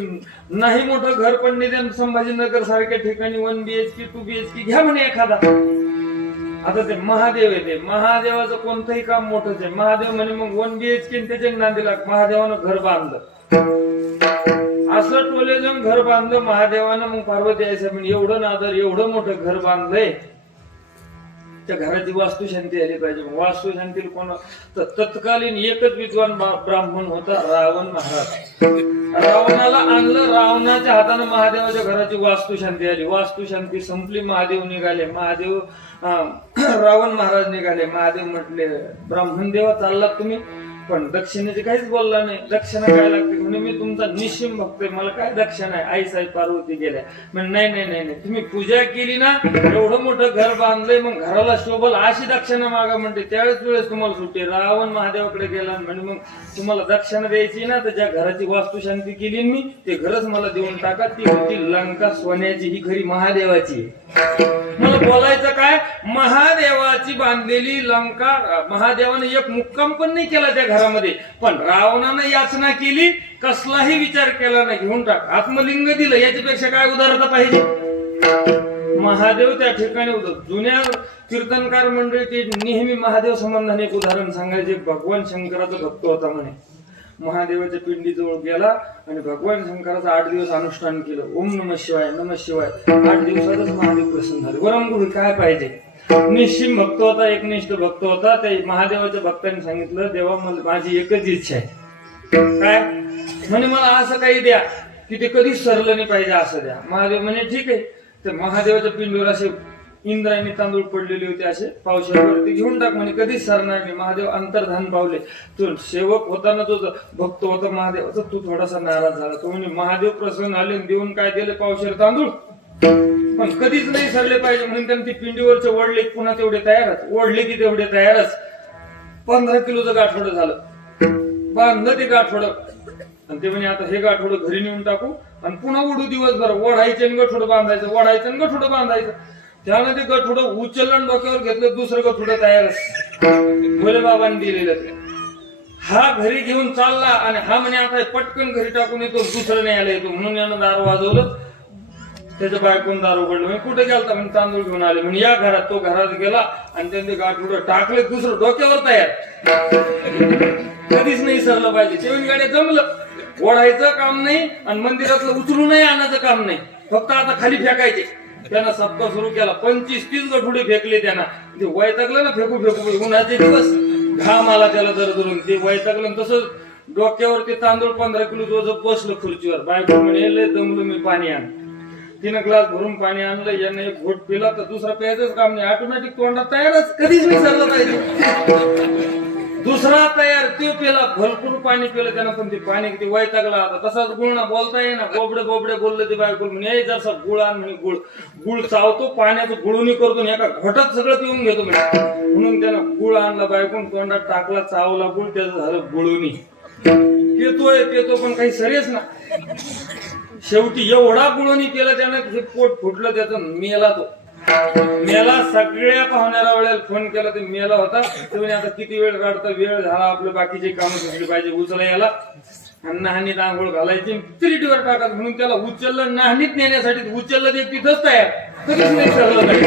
नाही मोठं घर पण निदान संभाजीनगर सारख्या ठिकाणी 1 BHK 2 BHK घ्या म्हणे एखादा. आता ते महादेव आहे, ते महादेवाचं कोणतंही काम मोठंच आहे. महादेव म्हणे मग 1 BHK त्याच्या नांदीला महादेवानं घर बांधलं. असं टोलेजन घर बांधलं महादेवानं. मग पार्वती आई साहेब एवढं नादर एवढं मोठं घर बांधलंय, त्या घराची वास्तुशांती आली पाहिजे. वास्तुशांतीला कोण तर तत्कालीन एकच विद्वान ब्राह्मण होता, रावण महाराज. रावणाला आणलं, रावणाच्या हातानं महादेवाच्या घराची वास्तुशांती आली. वास्तुशांती संपली, महादेव निघाले. रावण महाराज निघाले. महादेव म्हटले ब्राह्मण देवा चाललात तुम्ही, पण दक्षिणेचे काहीच बोलला नाही. दक्षिणा काय लागते म्हणे मी तुमचा निश्चिम भक्त आहे, मला काय दक्षिणा आहे? आई साहेब पार्वती गेल्या म्हणजे नाही नाही नाही नाही, तुम्ही पूजा केली ना, एवढं मोठं घर बांधलंय, मग घराला शोभल अशी दक्षिणा मागा म्हणते. त्यावेळेस वेळेस तुम्हाला सुट्टी. रावण महादेवाकडे गेला म्हणजे मग तुम्हाला दक्षिणा द्यायची ना, तर ज्या घराची वास्तुशांती केली मी ते घरच मला देऊन टाका. ती होती लंका सोन्याची, ही खरी महादेवाची. मला बोलायचं काय? महादेवाची बांधलेली लंका, महादेवाने एक मुक्काम पण नाही केला त्या घरामध्ये, पण रावणानं याचना केली, कसलाही विचार केला नाही, घेऊन टाक. आत्मलिंग दिलं, याच्यापेक्षा काय उदारता पाहिजे? महादेव त्या ठिकाणी होतं. जुन्या कीर्तनकार मंडळी ते नेहमी महादेव संबंधाने एक उदाहरण सांगायचे. भगवान शंकराचा भक्त होता म्हणे. महादेवाच्या पिंडीजवळ गेला आणि भगवान शंकराचं 8 दिवस अनुष्ठान केलं. ओम नमः शिवाय नमः शिवाय. 8 दिवसातच महादेव प्रसन्न झाले. वरमगुरू काय पाहिजे? निश्चिम भक्त होता, एकनिष्ठ भक्त होता. त्या महादेवाच्या भक्तांनी सांगितलं देवा माझी एकच इच्छा आहे. काय म्हणे? मला असं काही द्या की ते कधीच सरलं नाही पाहिजे, असं द्या. महादेव म्हणे ठीक आहे. तर महादेवाच्या पिंडीवर असे इंद्रायणी तांदूळ पडलेले होते, असे पावसाळ्यावरती घेऊन टाक म्हणे, कधीच सरणार नाही. महादेव अंतर्धान पावले. तो सेवक होता ना, तो भक्त होता महादेवाचा, तो थोडासा नाराज झाला. तो म्हणे महादेव प्रसन्न आले, देऊन काय दिले? पावसाळ्यात तांदूळ, पण कधीच नाही सरले पाहिजे म्हणून त्यांनी ते पिंडीवरचे ओढले. पुन्हा तेवढे तयारच, ओढले की तेवढे तयारच. 15 किलोचं गाठोडं झालं. बांधलं ते गाठोडं आणि ते म्हणे आता हे गाठोडं घरी नेऊन टाकू आणि पुन्हा उडू दिवसभर. ओढायचं आणि गठोडं बांधायचं, ओढायचं आणि गठोडं बांधायचं. त्यानं ते गठोडं उचललं, डोक्यावर घेतलं, दुसरं गठोडं तयारच भोले बाबांनी दिलेलं. हा घरी घेऊन चालला आणि हा म्हणे आता पटकन घरी टाकून येतो, दुसरं नाही आला येतो. म्हणून यानं दार वाजवलं. त्याच्या बायकोन दार उघडलं. म्हणजे कुठे गेलता? म्हणजे तांदूळ घेऊन आले. म्हणजे या घरात. तो घरात गेला आणि त्यांनी गाठोडं टाकले, दुसरं डोक्यावर तयार. कधीच नाही सरलं पाहिजे. तेवढी गाड्या जमलं. ओढायचं काम नाही आणि मंदिरातलं उचलूनही आणायचं काम नाही, फक्त आता खाली फेकायचे. त्यांना सप्ताह सुरू केला. 25-30 गठुडे फेकले त्यांना. ते वैतागलं ना, फेकू फेकू. उन्हाचे दिवस, घाम आला त्याला दरदरून. ते वैतागलं. तसंच डोक्यावर ते तांदूळ 15 किलो बसलं खुर्चीवर. बायको म्हणे लय दमलो मी, पाणी आण. तिनं ग्लास भरून पाणी आणलं. यानं एक घोट पिला तर दुसरा प्यायचंच काम नाही. ऑटोमॅटिक तोंडात तयारच. कधीच नाही सरलं पाहिजे. दुसरा तयार तो पेला, भरपूर पाणी पेलं त्यानं, पण ते पाणी किती वैतागला आता. तसाच गुळ ना बोलता येईना, बोबडे बोबडे बोललं ते बायको म्हणे जसा गुळ आण म्हणे, गुळ गुळ चावतो पाण्याचं गुळूनी करतो एका घोटात सगळं पिऊन घेतो म्हणे. म्हणून त्यानं गुळ आणला बायकोन, तोंडात टाकला, चावला गुळ, त्याचं झालं गुळूनी. पेतो पण काही सरेच ना. शेवटी एवढा गुळूनी केलं त्यानं, हे पोट फुटलं त्याचं, मेला तो. मेला. सगळ्या पाहुण्याला वेळेला फोन केला, ते मेला होता. ते म्हणे आता किती वेळ काढता, वेळ झाला, आपलं बाकीचे काम सुटली पाहिजे, उचला याला. नाहनीत आंघोळ घालायची, तिरीटीवर टाकत. म्हणून त्याला उचललं, नाहनीत नेण्यासाठी उचललं, ते तिथंच तयार, कधीच नाही सरलं नाही.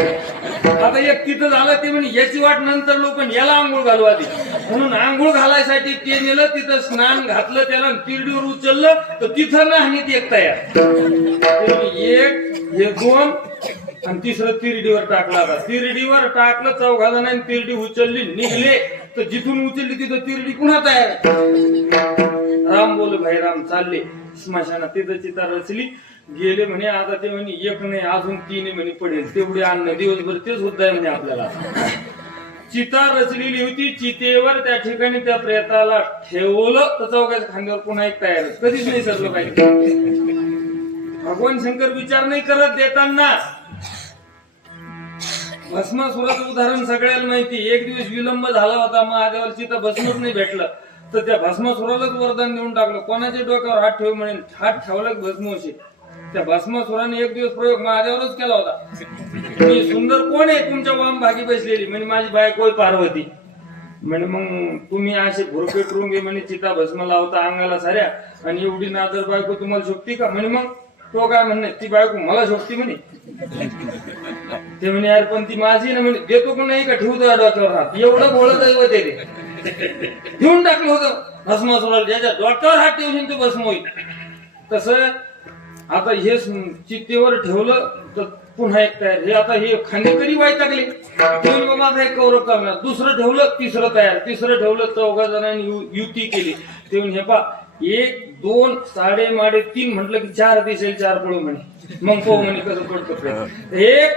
आता एक तिथं झालं, ते म्हणे याची वाट नंतर लोक, याला आंघोळ घालू आधी. म्हणून आंघोळ घालायसाठी ते नेलं, तिथं स्नान घातलं त्याला, तिरडीवर उचललं, तर तिथं नाहनीत एक तयार. एक, हे दोन, आणि तिसरं तिरडीवर टाकलं. आता तिरडीवर टाकलं, चौघाला नाही, तिरडी उचलली, निघले. तर जिथून उचलली तिथं तिरडी पुन्हा तयार. राम बोल भाई राम, चालले स्मशानात. तिथं चिता रचली, गेले म्हणे. आता ते म्हणे एक नाही, अजून 3 म्हणे पडेल, तेवढे अन्न दिवसभर तेच होत आहे म्हणे आपल्याला. चिता रचलेली होती, चितेवर त्या ठिकाणी त्या प्रेताला ठेवलं, तर चौघाच्या खांद्यावर पुन्हा एक तयार. कधीच नाही सरलं पाहिजे. भगवान शंकर विचार नाही करत देताना. भस्मासुराचं उदाहरण सगळ्याला माहिती. एक दिवस विलंब झाला होता, महादेवाला चिता भस्मच नाही भेटलं, तर त्या भस्मासुरालाच वरदान देऊन टाकलं, कोणाच्या डोक्यावर हात ठेव म्हणे. हात ठेवला भस्म होशी. त्या भस्मासुराने एक दिवस प्रयोग महादेवावरच केला होता. मी सुंदर कोण आहे तुमच्या वाम भागी बसलेली? म्हणे माझी बायको पार्वती. म्हणे मग तुम्ही असे भुरपेटरून घे म्हणे, चिता भस्म लावता अंगाला साऱ्या, आणि एवढी नादर बायको तुम्हाला शोभती का? म्हणे मग तो काय म्हणणे, ती बायको मला शोभती म्हणे. ते म्हणे यार पण ती माझी ना. म्हणे देतो का नाही का, ठेवतो या डोक्यावर हात. एवढं बोलत दैवत आहे ते. ठेवून टाकलं होतं भस्मासुराला, ज्याच्या डोक्यावर हात ठेवून तो भस्म होईल. तसं आता हे चित्तेवर ठेवलं तर पुन्हा एक तयार. हे आता हे खांदेकरी वैतागले, ठेवून बाबा आता एक कौरव करणार. दुसरं ठेवलं, तिसरं तयार. तिसरं ठेवलं, 4 जणांनी युती केली. ठेवून हे पा 1, 2, साडे माडे 3 म्हटलं की 4 दिसेल, 4 पळू म्हणे. मग पाहू म्हणे कसं पडतं. 1,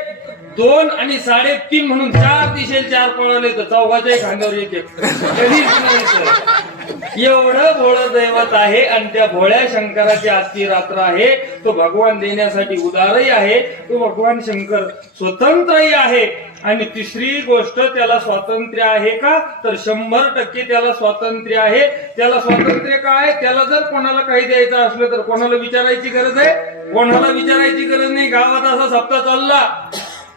2 आणि 3.5 म्हणून 4 दिसेल, 4 पळवले, तर चौघाच्या खांद्यावर एक एक. कधीच नाही. एवढं भोळं दैवत आहे, आणि त्या भोळ्या शंकराची आजची रात्र आहे. तो भगवान देण्यासाठी उदारही आहे, तो भगवान शंकर स्वतंत्रही आहे. आणि तिसरी गोष्ट, त्याला स्वातंत्र्य आहे का? तर 100% त्याला स्वातंत्र्य आहे. त्याला स्वातंत्र्य काय? त्याला जर कोणाला काही द्यायचं असलं तर कोणाला विचारायची गरज आहे? कोणाला विचारायची गरज नाही. गावात असा सप्ताह चालला,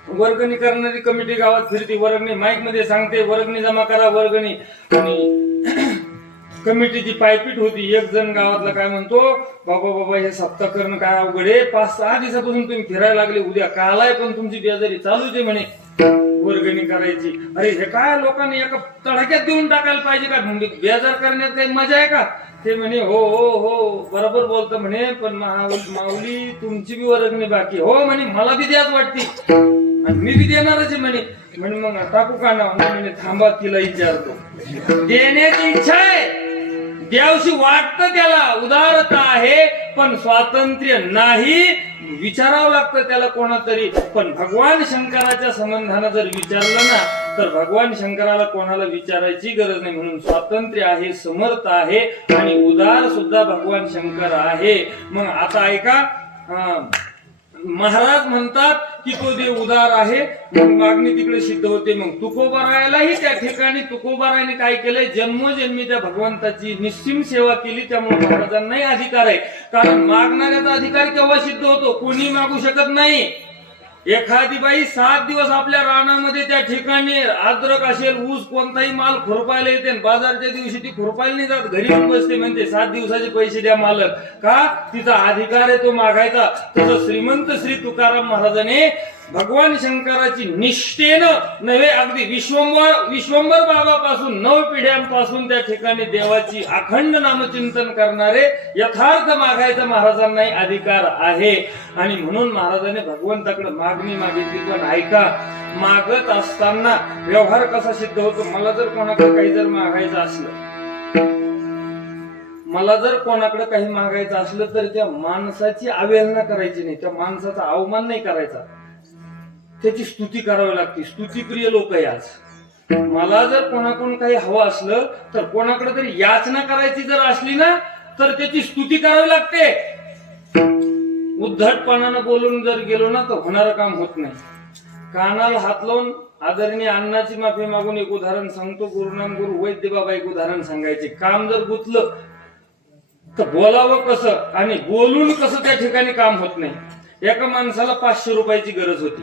वर्गणी करणारी कमिटी गावात फिरती, वर्गणी माईक मध्ये सांगते, वर्गणी जमा करा, वर्गणी. आणि कमिटीची पायपीट होती. एक जण गावातला काय म्हणतो, बाबा हे सप्ताह करणं काय अवघड आहे, 5-6 दिवसापासून तुम्ही फिरायला लागले, उद्या कालाय पण तुमची बेजारी चालूच आहे म्हणे वर्गणी करायची. अरे हे काय लोकांनी एका तडाक्यात देऊन टाकायला पाहिजे का? बेजार करण्यात काही मजा आहे का? ते म्हणे हो हो हो बरोबर बोलतो म्हणे, पण माऊली तुमची बी वर्गणी बाकी. हो म्हणे मला बी द्याच वाटते, आणि मी बी देणारच आहे म्हणे. म्हणे मग टाकू का नाव? म्हणे थांबा तिला विचारतो. देण्याची इच्छा आहे, द्यावशी वाटतं, त्याला उदारता आहे, पण स्वातंत्र्य नाही. विचारावं लागतं त्याला कोणातरी. पण भगवान शंकराच्या संबंधानं जर विचारलं ना, तर भगवान शंकराला कोणाला विचारायची गरज नाही. म्हणून स्वातंत्र्य आहे, समर्थ आहे, आणि उदार सुद्धा भगवान शंकर आहे. मग आता ऐका, महाराज म्हणतात की तो देव उदार आहे, मग मागणी तिकडे सिद्ध होते. मग तुकोबारायालाही त्या ठिकाणी तुकोबारायाने काय केलंय, जन्मोजन्मी त्या भगवंताची निश्चिम सेवा केली. त्यामुळे महाराजांनाही अधिकार आहे. कारण मागणाऱ्याचा अधिकार केव्हा सिद्ध होतो? कोणी मागू शकत नाही. एखादी बाई 7 दिवस आपल्या रानामध्ये त्या ठिकाणी अद्रक असेल, ऊस, कोणताही माल खुरपायला येते, बाजारच्या दिवशी ती खुरपायला नाही जात, घरी येऊन बसते, म्हणते 7 दिवसाचे पैसे द्या मालक. का? तिचा अधिकार आहे तो मागायचा. तसं श्रीमंत श्री तुकाराम महाराजांनी भगवान शंकराची निष्ठेनं नव्हे, अगदी विश्वंभर बाबापासून 9 पिढ्यांपासून त्या ठिकाणी देवाची अखंड नामचिंतन करणारे यथार्थ मागायचा महाराजांनाही अधिकार आहे. आणि म्हणून महाराजांनी भगवंताकडे मागणी मागितली. पण ऐका, मागत असताना व्यवहार कसा सिद्ध होतो? मला जर कोणाकडे काही जर मागायचं असलं, मला जर कोणाकडे काही मागायचं असलं, तर त्या माणसाची अवहेलना करायची नाही, त्या माणसाचा अवमान नाही करायचा, त्याची स्तुती करावी लागते. स्तुतीप्रिय लोक आहे आज. मला जर कोणाकडून काही हवं असलं तर कोणाकडे तरी याचना करायची जर असली ना तर त्याची स्तुती करावी लागते. उद्धटपणानं बोलून जर गेलो ना तर होणारं काम होत नाही. कानाला हात लावून आदरणीय अण्णाची माफी मागून एक उदाहरण सांगतो. गुरुनाम गुरु वैद्य बाबा एक उदाहरण सांगायचे. काम जर गुंतलं तर बोलावं कसं आणि बोलून कसं त्या ठिकाणी काम होत नाही. एका माणसाला 500 रुपयाची गरज होती.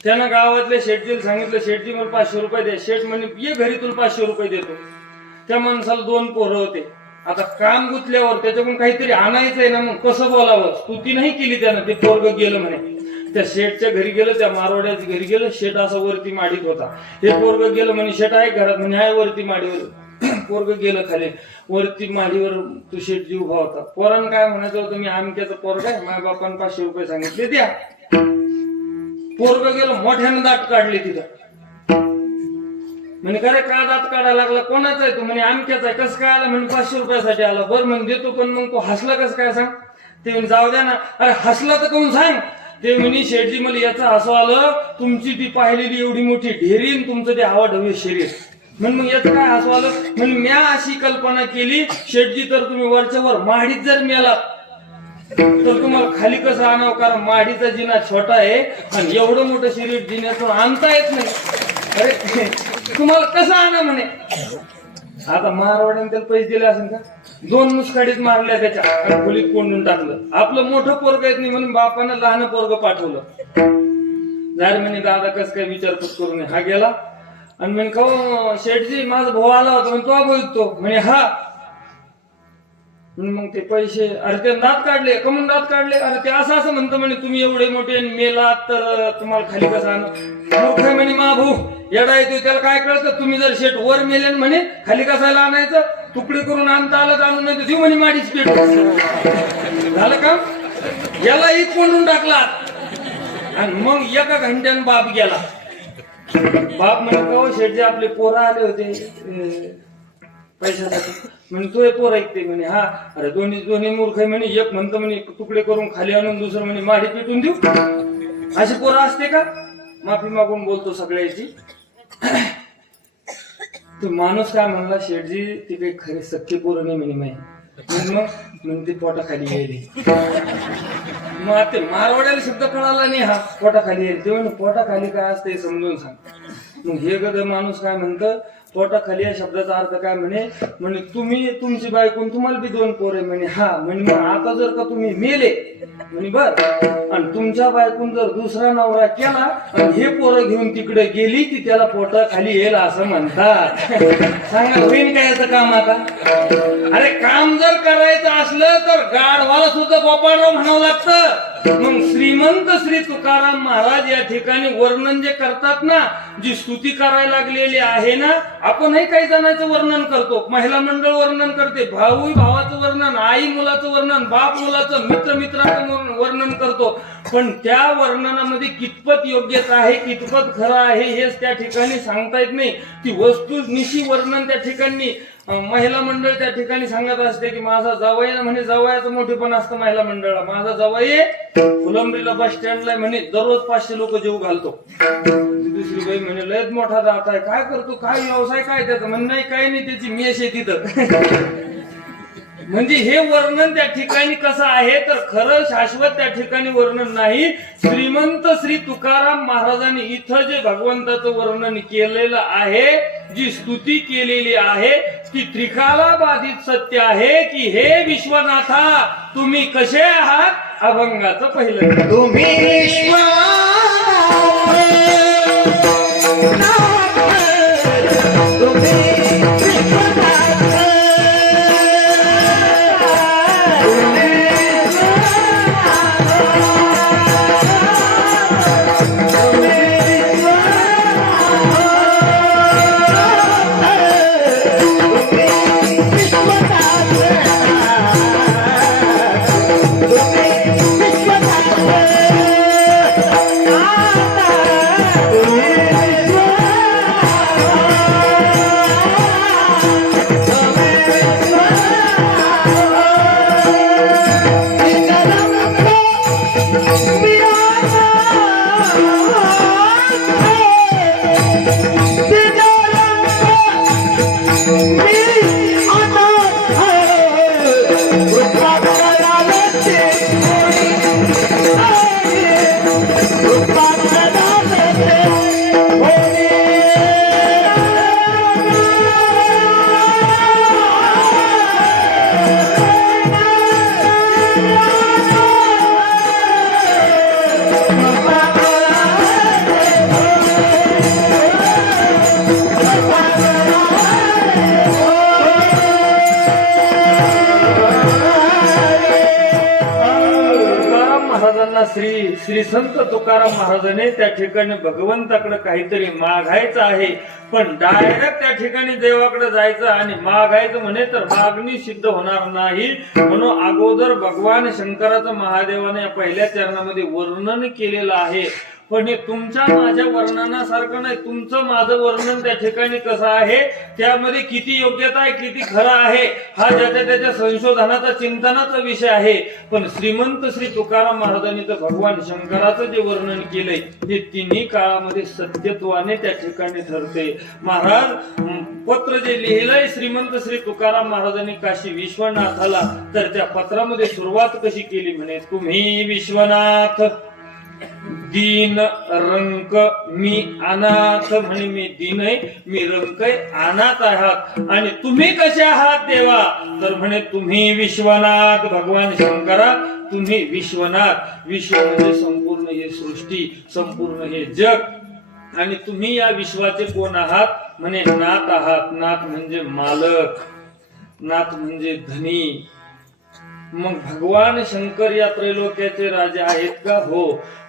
त्यानं गावातल्या शेठजीला सांगितलं, शेठजी मला 500 रुपये द्या. शेठ म्हणे ये घरी तुला 500 रुपये देतो. त्या माणसाला 2 पोरं होते. आता काम गुंतल्यावर त्याच्याकडून काहीतरी आणायचंय ना, मग कसं बोलावं. स्तुती नाही केली त्यानं. ते पोरग गेलं म्हणे. त्या शेठच्या घरी गेलं, त्या मारवाड्याच्या घरी गेलं. शेठ असं वरती माडीत होता. हे पोरग गेलं म्हणे शेठ आहे घरात. म्हणे आहे वरती माडीवर. पोरग गेलं खाली वरती माडीवर. तो शेठ जी उभा होता. पोरानं काय म्हणायचं होतं, मी आमक्याचं पोरग आहे, माझ्या बापानं 500 रुपये सांगितले द्या. पोरग गेलं मोठ्यानं दात काढले तिथं. म्हणे का रे का दात काढायला लागला, कोणाचा आहे तू. म्हणे आमक्याचा आहे. कसं काय आला. म्हणे 500 रुपयासाठी आला. बरं म्हणजे देतो, पण मग तो हसला कसं काय सांग. ते म्हणे जाऊ द्या ना. अरे हसला तर कोण सांग. ते म्हणे शेठजी मला याचं हसू आलं, तुमची ती पाहिलेली एवढी मोठी ढेरी तुमचं ते आवाढव्य शरीर. म्हणून मग याचं काय हसू आलं. म्हणून म्या अशी कल्पना केली शेठजी तर तुम्ही वरच्या वर माडीत जर मेला तर तुम्हाला खाली कसं आणावं, कारण माडीचा जिना छोटा आहे आणि एवढं मोठं शरीर जिन्यातून आणता येत नाही. अरे तुम्हाला कसं आणा म्हणे. आता मारवाड्याने त्याला पैसे दिले असेल का. 2 मुसकाडीत मारल्या त्याच्या खोलीत कोंडून टाकलं. आपलं मोठं पोरग येत नाही म्हणून बापानं लहान पोरग पाठवलं. जाय म्हणे दादा कसं काय विचारपूस करू नये. हा गेला आणि म्हणे खाऊ शेठजी माझा भाऊ आला होता. म्हणे तो बोलतो. म्हणे हा. मग ते पैसे, अरे ते दात काढले. कमून दात काढले. अरे ते असं असं म्हणतं म्हणे तुम्ही एवढे मोठे मेलात तर तुम्हाला खाली कसं आणू. मूर्ख म्हणे मा भाऊ येडा येतो, त्याला काय कळतं. तुम्ही जर शेठ वर मेले म्हणे खाली कसायला आणायचं. तुकडे करून आणता आलं तर आणून नाही देऊ म्हणे माडीच पेट. झालं का. यालाही कोंडून टाकला आणि मग एका घंट्यानं बाप गेला. बाप म्हणे का शेठजी आपले पोरं आले होते पैशासाठी. म्हणे तो पोर ऐकते. म्हणे हा. अरे दोन्ही मूर्ख आहे म्हणे. एक म्हणतं म्हणे तुकडे करून खाली आणून, दुसरं म्हणे माडी पेटून देऊ. अशी पोरं असते का. माफी मागून बोलतो सगळ्याची. तो माणूस काय म्हणला, शेठजी ती काही खरी सख्खी पोरं नाही म्हणे माही. मग म्हणते पोटाखाली गेली. मग ते मारवाड्याला शब्द कळाला नाही. हा पोटाखाली येईल. ते म्हणे पोटाखाली काय असते समजून सांग. मग हे गद माणूस काय म्हणतं, पोटाखाली या शब्दाचा अर्थ काय म्हणे. म्हणे तुम्ही तुमची बायकोन तुम्हाला बी 2 पोर आहे म्हणे. हा. म्हणे मग आता जर का तुम्ही मेले म्हणे बर आणि तुमच्या बायकोन जर दुसरा नवरा केला आणि हे पोरं घेऊन तिकडे गेली की त्याला पोटाखाली येईल असं म्हणतात. सांगा होईन काय याचं काम आता. अरे काम जर करायचं असलं तर गाढवाला सुद्धा गोपाळराव म्हणावं लागतं. मग श्रीमंत श्री तुकाराम महाराज या ठिकाणी वर्णन जे करतात ना, जी स्तुती करायला लागलेली आहे ना. आपणही काही जणांचं वर्णन करतो. महिला मंडळ वर्णन करते, भाऊ भावाचं वर्णन, आई मुलाचं वर्णन, बाप मुलाचं, मित्र मित्राचं वर्णन करतो. पण त्या वर्णनामध्ये कितपत योग्यता आहे, कितपत खरं आहे हेच त्या ठिकाणी सांगता येत नाही. ती वस्तुनिशी वर्णन त्या ठिकाणी महिला मंडळ त्या ठिकाणी सांगत असते की माझा जावई ना म्हणे. जावयाचं मोठेपण असतं महिला मंडळाला. माझा जावई फुलंब्रीला बस स्टँडला म्हणे दररोज 500 लोक जेव घालतो. दुसरी बाई म्हणे लयच मोठा जात आहे, काय करतो, काय व्यवसाय काय त्याचा. म्हणे नाही काही नाही, त्याची मेष आहे तिथं. म्हणजे हे वर्णन त्या ठिकाणी कसं आहे तर खरं शाश्वत त्या ठिकाणी वर्णन नाही. श्रीमंत श्री तुकाराम महाराजांनी इथं जे भगवंताचं वर्णन केलेलं आहे, जी स्तुती केलेली आहे ती त्रिकाला बाधित सत्य आहे की हे विश्वनाथा तुम्ही कसे आहात. अभंगाचं पहिलं तुम्ही श्री संत तुकाराम महाराजांनी त्या ठिकाणी भगवंताकडे काहीतरी मागायचं आहे, पण डायरेक्ट त्या ठिकाणी देवाकडे जायचं आणि मागायचं म्हणे तर मागणी सिद्ध होणार नाही. म्हणून अगोदर भगवान शंकराचं महादेवाने या पहिल्या चरणामध्ये वर्णन केलेलं आहे. पण हे तुमच्या माझ्या वर्णनासारखं नाही. तुमचं माझं वर्णन त्या ठिकाणी कसं आहे, त्यामध्ये किती योग्यता आहे, किती खरं आहे, हा ज्याच्या त्याच्या संशोधनाचा चिंतनाचा विषय आहे. पण श्रीमंत श्री तुकाराम महाराजांनी तर भगवान शंकराचं जे वर्णन केलंय ते तिन्ही काळामध्ये सत्यत्वाने त्या ठिकाणी ठरते. महाराज पत्र जे लिहिलंय श्रीमंत श्री तुकाराम महाराजांनी काशी विश्वनाथाला, तर त्या पत्रामध्ये सुरुवात कशी केली म्हणे, तुम्ही विश्वनाथ दीन रंक मी अनाथ, म्हणे मी दीन आहे, मी रंक आहे, अनाथ आहात. आणि तुम्ही कसे आहात देवा, तर म्हणे तुम्ही विश्वनाथ, भगवान शंकरा तुम्ही विश्वनाथ. विश्व म्हणजे संपूर्ण हे सृष्टी, संपूर्ण हे जग. आणि तुम्ही या विश्वाचे कोण आहात, म्हणे नाथ आहात. नाथ म्हणजे मालक, नाथ म्हणजे धनी. मग भगवान शंकर या त्रैलोक्याचे राजे आहेत का? हो,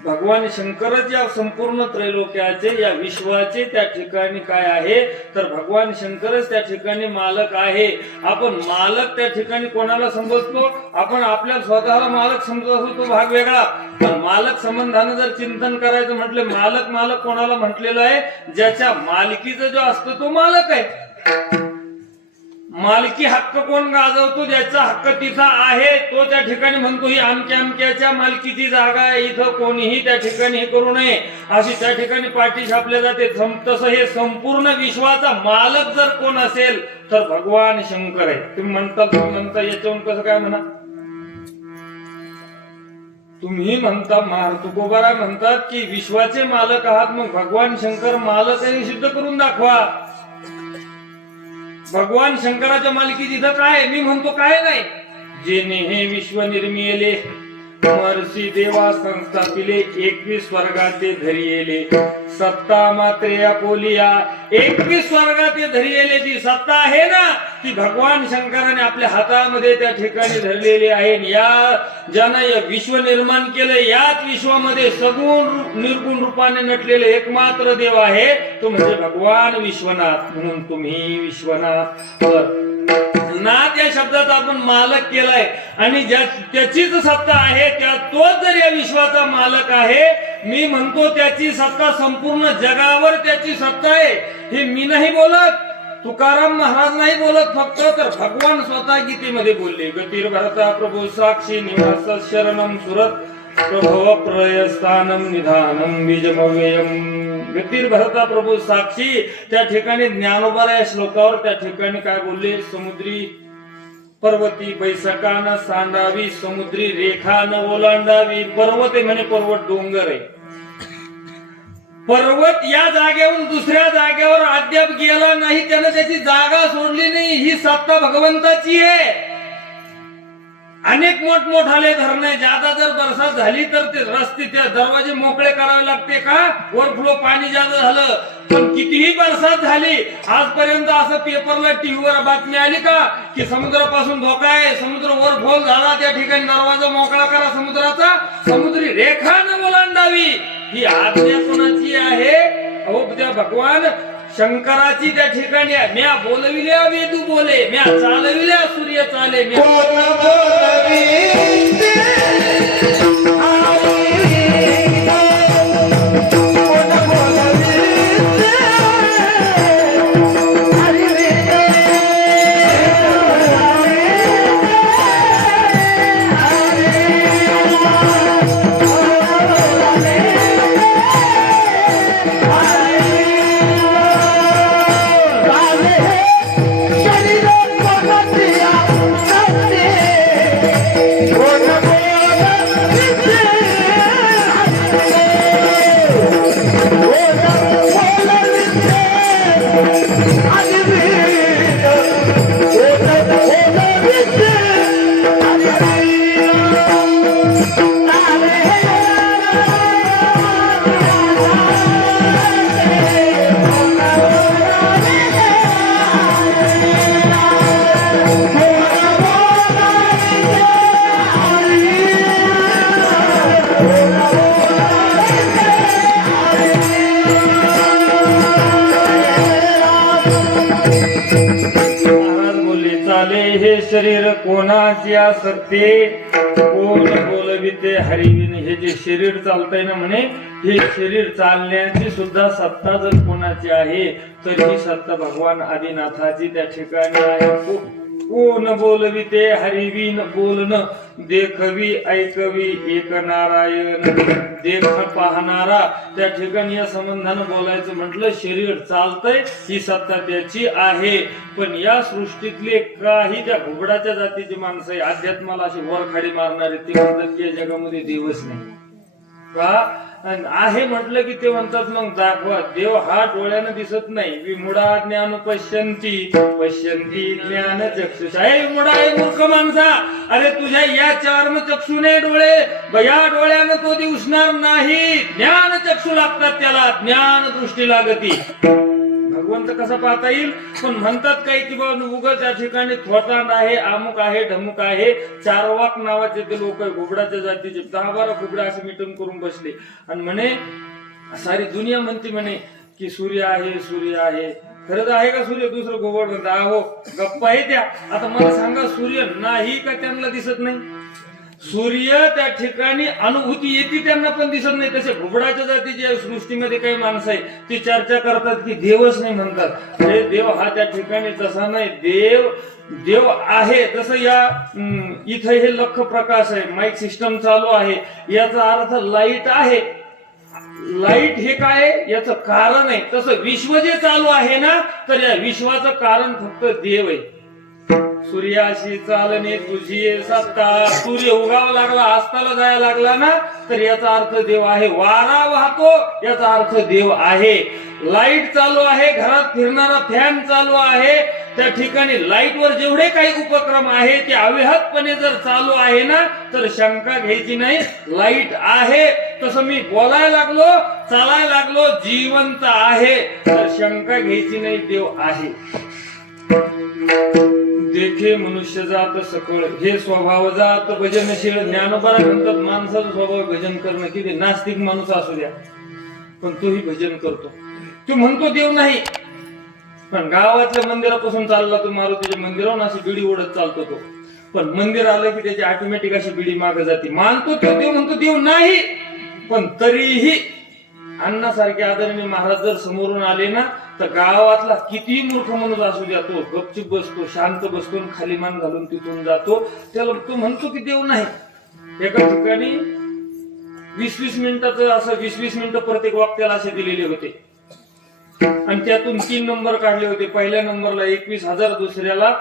भगवान शंकरच या संपूर्ण त्रैलोक्याचे, या विश्वाचे त्या ठिकाणी काय आहे, तर भगवान शंकरच त्या ठिकाणी मालक आहे. आपण मालक त्या ठिकाणी कोणाला समजतो, आपण आपल्या स्वतःला मालक समजत असतो, तो भाग वेगळा. पण मालक संबंधानं जर चिंतन करायचं म्हटलं, मालक मालक कोणाला म्हटलेलं आहे, ज्याच्या मालकीचा जो असतो तो मालक आहे. मालकी हक्क कोण गाजवतो, ज्याचा हक्क तिथं आहे तो त्या ठिकाणी म्हणतो ही आमक्या आमक्याच्या मालकीची जागा आहे, इथं कोणीही त्या ठिकाणी हे करू नये, अशी त्या ठिकाणी पाठी छापल्या जाते. तसं हे संपूर्ण विश्वाचा मालक जर कोण असेल तर भगवान शंकर आहे. तुम्ही म्हणता याच्यावरून कसं काय म्हणा, तुम्ही म्हणता तुकोबाराय म्हणतात की विश्वाचे मालक आहात, मग भगवान शंकर मालक आहे सिद्ध करून दाखवा. भगवान शंकराच्या मालकी तिथं काय, मी म्हणतो काय नाही. जेने हे विश्व निर्मिले महर्षी देवा संस्थापिले, 21 स्वर्गाते धरी येले सत्ता मात्रे अपोलिया. 21 स्वर्गाते धरी येले जी सत्ता आहे ना, ती भगवान शंकराने आपल्या हातामध्ये त्या ठिकाणी धरलेली आहे. या ज्यानं या विश्व निर्माण केलं, याच विश्वामध्ये सगुण निर्गुण रूपाने नटलेले एकमात्र देव आहे, तो म्हणजे भगवान विश्वनाथ. म्हणून तुम्ही विश्वनाथ. नाथ या शब्दाचा आपण मालक केलाय, आणि त्याचीच सत्ता आहे, तोच जर या विश्वाचा मालक आहे. मी म्हणतो त्याची सत्ता संपूर्ण जगावर त्याची सत्ता आहे. हे मी नाही बोलत, तुकाराम महाराज नाही बोलत फक्त, तर भगवान स्वतः गीतेमध्ये बोलले. गतीर भरता प्रभू साक्षी निवास शरणम सुरत प्रभव प्रयस्थानम निधानम बीजमव्ययम. गतीर भरता प्रभू साक्षी, त्या ठिकाणी ज्ञानोबा या श्लोकावर त्या ठिकाणी काय बोलले, समुद्री पर्वती बैसकान सांडावी, समुद्री रेखा न ओलांडावी. पर्वत आहे म्हणे, पर्वत डोंगर आहे. पर्वत या जागेवरून दुसऱ्या जागेवर अद्याप गेला नाही, त्यानं त्याची जागा सोडली नाही. ही सत्ता भगवंताची आहे. अनेक मोठमोठाले धरणे, ज्यादा जर बरसात झाली तर ते रस्ते, त्या दरवाजे मोकळे करावे लागते का, ओव्हरफ्लो पाणी ज्यादा झालं. पण कितीही बरसात झाली, आजपर्यंत असं पेपरला टीव्हीवर बातमी आली का की समुद्रापासून धोका आहे, समुद्र ओव्हरफ्लो झाला, त्या ठिकाणी दरवाजा मोकळा करा समुद्राचा, समुद्री रेखा न ओलांडावी. ही आज्ञा कोणाची आहे? अहो त्या भगवान शंकराची त्या ठिकाणी. म्या बोलविल्या वेदू बोले, म्या चालविल्या सूर्य चाले. Oh, शरीर कोणाचे असते, कोण बोलविते हरिविन. हे जे शरीर चालतंय ना म्हणे, हे शरीर चालण्याची सुद्धा सत्ता जर कोणाची आहे तर ही सत्ता भगवान आदिनाथाची त्या ठिकाणी आहे. कोण बोलविते हरिविन. बोलणं देखवी ऐकवी एक नारायण. देख पाहणारा, त्या ठिकाणी या संबंधानं बोलायचं म्हटलं, शरीर चालतंय ही सत्ता त्याची आहे. पण या सृष्टीतले काही त्या घुबडाच्या जातीची माणसं आहे, अध्यात्माला अशी वरखाडी मारणारे, ते म्हणतात की या जगामध्ये देवच नाही का. आहे म्हटलं की ते म्हणतात मग दाखवा. देव हा डोळ्यानं दिसत नाही. विमुडा ज्ञान पश्यंती पश्यंती ज्ञान चक्षुषा. विमुडा आहे मूर्ख माणसा, अरे तुझ्या या चार चक्षुने डोळे, या डोळ्यानं तो दिसणार नाही. ज्ञान चक्षु लागतात त्याला, ज्ञान दृष्टी लागती. भगवंत कसा पाहता येईल. पण म्हणतात काही की बाबा उगाच त्या ठिकाणी थोटांड आहे, अमुक आहे, ढमुक आहे. चारवाक नावाचे ते लोक घुबडाच्या जातीचे 10-12 घुबडा असे मिटून करून बसले आणि म्हणे सारी दुनिया म्हणते म्हणे की सूर्य आहे, सूर्य आहे. खरंच आहे का सूर्य. दुसरं घुबड म्हणत आहो गप्पा आहे त्या. आता मला सांगा, सूर्य नाही का त्यांना दिसत नाही. सूर्य त्या ठिकाणी अनुभूती येते, त्यांना पण दिसत नाही. तसे घुबडाच्या जातीच्या सृष्टीमध्ये काही माणसं आहे ती चर्चा करतात की देवच नाही म्हणतात. हे देव हा त्या ठिकाणी तसा नाही. देव आहे. जसं या इथं हे लख प्रकाश आहे, माईक सिस्टम चालू आहे, याचा अर्थ लाईट आहे. लाईट हे काय याचं कारण आहे. तसं विश्व जे चालू आहे ना, तर या विश्वाचं कारण फक्त देव आहे. सूर्याशी चालणे तुझी सत्ता. सूर्य उगावा लागला, अस्ताला जायला लागला ना, तर याचा अर्थ देव आहे. वारा वाहतो याचा अर्थ देव आहे. लाईट चालू आहे, घरात फिरणारा फॅन चालू आहे, त्या ठिकाणी लाईटवर जेवढे काही उपक्रम आहे ते अव्याहतपणे जर चालू आहे ना, तर शंका घ्यायची नाही, लाईट आहे. तसं मी बोलायला लागलो, चालायला लागलो, जिवंत आहे, तर शंका घ्यायची नाही, देव आहे. देखे मनुष्य जात सकळ, हे स्वभाव जात भजनशील. ज्ञानोबा म्हणतात माणसाचा स्वभाव भजन करणं. किती नास्तिक माणूस असू द्या पण तोही भजन करतो. तो म्हणतो देव नाही, पण गावातल्या मंदिरापासून चालला तो मारुतीच्या मंदिरावर अशी बिडी ओढत चालतो तो. पण मंदिर आलं की त्याची ऑटोमॅटिक अशी बिडी मागे जाते. मानतो तो देव, म्हणतो देव नाही, पण तरीही अण्णासारखे आदरणीय महाराज जर समोरून आले ना, तर गावातला किती मूर्ख माणूस असू द्या, तो गपचूप बसतो, शांत बसतो, खाली मान घालून तिथून जातो. त्याला तो म्हणतो की देव नाही. एका ठिकाणी 20-20 मिनिटाचं असं 20-20 मिनिटं प्रत्येक वाक्याला असे दिलेले होते आणि त्यातून 3 नंबर काढले होते. पहिल्या नंबरला 21,000, दुसऱ्याला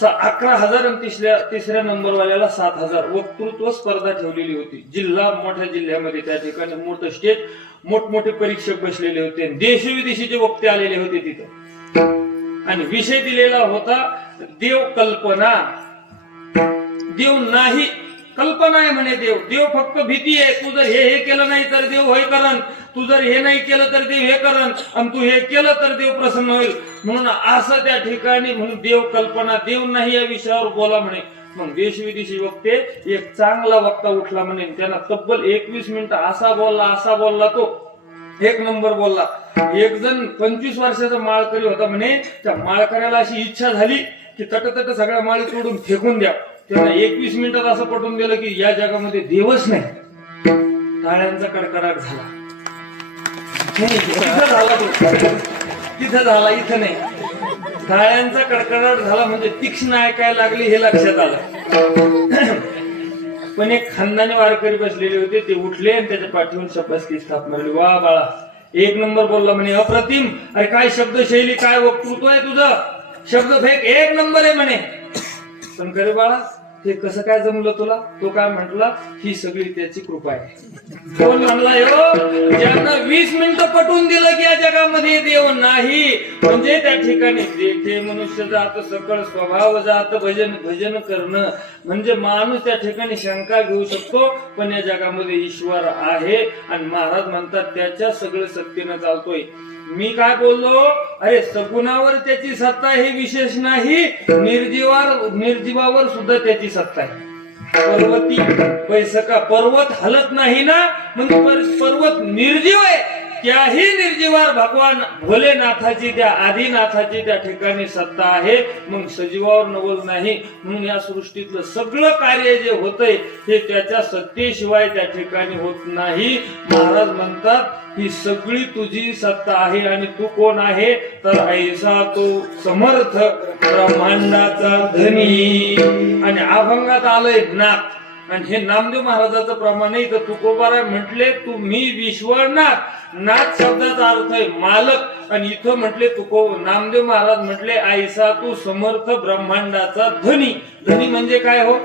11,000 आणि तिसऱ्या नंबरवाल्याला 7,000. वक्तृत्व स्पर्धा ठेवलेली होती. जिल्हा मोठ्या जिल्ह्यामध्ये त्या ठिकाणी मोठं स्टेज, मोठमोठे परीक्षक बसलेले होते, देशविदेशीचे वक्ते आलेले होते तिथं. आणि विषय दिलेला होता देव कल्पना. देव नाही, कल्पना आहे म्हणे देव. देव फक्त भीती आहे. तू जर हे केलं नाही तर देव होय करण, तू जर हे नाही केलं तर देव हे करण, आणि तू हे केलं तर देव प्रसन्न होईल. म्हणून असं त्या ठिकाणी म्हणून देव कल्पना, देव नाही या विषयावर बोला म्हणे. मग देशविदेशी वक्ते एक चांगला वक्ता उठला म्हणे, त्यांना तब्बल 21 मिनिटं असा बोलला तो, 1 नंबर बोलला. एक जण 25 वर्षाचा माळकरी होता म्हणे. त्या माळकऱ्याला अशी इच्छा झाली की तट सगळ्या माळी तोडून फेकून द्या. त्यांना 21 मिनिटात असं पटवून दिलं की या जगामध्ये देवच नाही. टाळ्यांचा कडकडाट झाला. तिथं झाला, इथं नाही. टाळ्यांचा कडकडाट झाला म्हणजे तीक्ष्ण ऐकायला लागली हे लक्षात आलं. पण एक खानदानी वारकरी बसलेले होते, ते उठले आणि त्याच्या पाठीवर शब्दाची स्थाप मारली. वा बाळा, 1 नंबर बोलला म्हणे, अप्रतिम. अरे काय शब्दशैली, काय वक्तृत्व आहे तुझं, शब्द फेक 1 नंबर आहे म्हणे. पण करे बाळा, हे कसं काय जमलं तुला. तो काय म्हटला, ही सगळी त्याची कृपा आहे. कोण म्हणला हो, ज्यांना 20 मिनिटं पटवून दिलं की या जगामध्ये देव नाही. म्हणजे त्या ठिकाणी देखे मनुष्य जात सकळ, स्वभाव जात भजन करणं. म्हणजे माणूस त्या ठिकाणी शंका घेऊ शकतो, पण या जगामध्ये ईश्वर आहे. आणि महाराज म्हणतात त्याच्या सगळं सत्तेनं चालतोय. मी काय बोललो, अरे सगुणावर त्याची सत्ता हे विशेष नाही, निर्जीवावर सुद्धा त्याची सत्ता आहे. पर्वती बैसका, पर्वत हलत नाही ना, म्हणजे पर्वत निर्जीव आहे. त्याही निर्जीवार भगवान भोलेनाथाची त्या आदिनाथाची त्या ठिकाणी सत्ता आहे. मग सजीवावर नवल नाही. म्हणून या सृष्टीतलं सगळं कार्य जे होतंय ते त्याच्या सत्तेशिवाय त्या ठिकाणी होत नाही. महाराज म्हणतात ही सगळी तुझी सत्ता आहे. आणि तू कोण आहे तर ऐसा तो समर्थ ब्रह्मांडाचा धनी. आणि अभंगात आलंय नाथ. आणि हे नामदेव महाराजाचं प्रमाण आहे. तर तुकोबाराय म्हटले तुम्ही विश्वनाथ. नाथ शब्दाचा अर्थ आहे मालक. आणि इथं म्हटले नामदेव महाराज म्हटले ऐसा तू समर्थ ब्रह्मांडाचा धनी. धनी म्हणजे काय हो?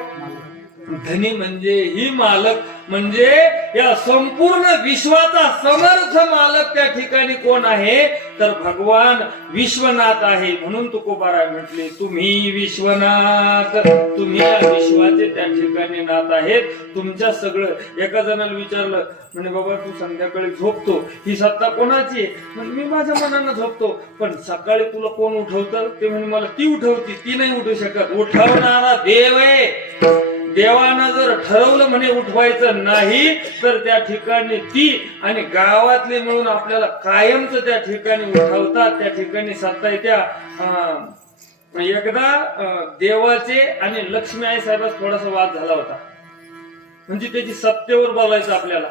धनी म्हणजे ही मालक. म्हणजे या संपूर्ण विश्वाचा समर्थ मालक त्या ठिकाणी कोण आहे तर भगवान विश्वनाथ आहे. म्हणून तुकोबाराय म्हटले तुम्ही विश्वनाथ. तुम्ही या विश्वाचे त्या ठिकाणी नाथ आहेत. तुमच्या सगळं. एका जणाला विचारलं म्हणे बाबा तू संध्याकाळी झोपतो ही सत्ता कोणाची आहे? म्हणजे मी माझ्या मनानं झोपतो. पण सकाळी तुला कोण उठवतं? ते म्हणे मला ती उठवती. ती नाही उठू शकत. उठवणारा देव आहे. देवानं जर ठरवलं म्हणे उठवायचं नाही तर त्या ठिकाणी ती आणि गावातले मिळून आपल्याला कायमच त्या ठिकाणी उठवतात. त्या ठिकाणी सत्ता येत्या. एकदा देवाचे आणि लक्ष्मी आई साहेबांचा थोडासा वाद झाला होता. म्हणजे त्याची सत्तेवर बोलायचं आपल्याला.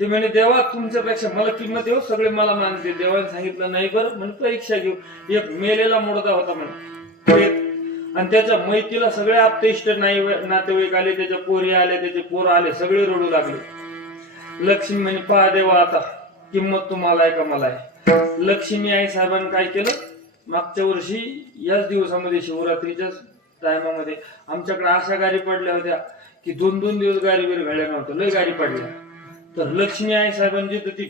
ते म्हणे देवा तुमच्यापेक्षा मला किंमत येऊ सगळे मला मानते. देवाने सांगितलं नाही बरं म्हणे परीक्षा घेऊ. एक मेलेला मुर्दा होता म्हणे. आणि त्याच्या मैतीला सगळे आप्तेष्ट नातेवाईक आले. त्याच्या पोरी आले. त्याचे पोर आले. सगळे रडू लागले. लक्ष्मी म्हणे पहा देवा आता किंमत तुम्हाला आहे का मला आहे. लक्ष्मी आई साहेबांनी काय केलं मागच्या वर्षी याच दिवसामध्ये शिवरात्रीच्या टायमामध्ये आमच्याकडे अशा गाडी पडल्या होत्या की 2-2 दिवस गाडीवर घडल्या नव्हत्या. लय गाडी पडल्या. तर लक्ष्मी आई साहेबांची तर ती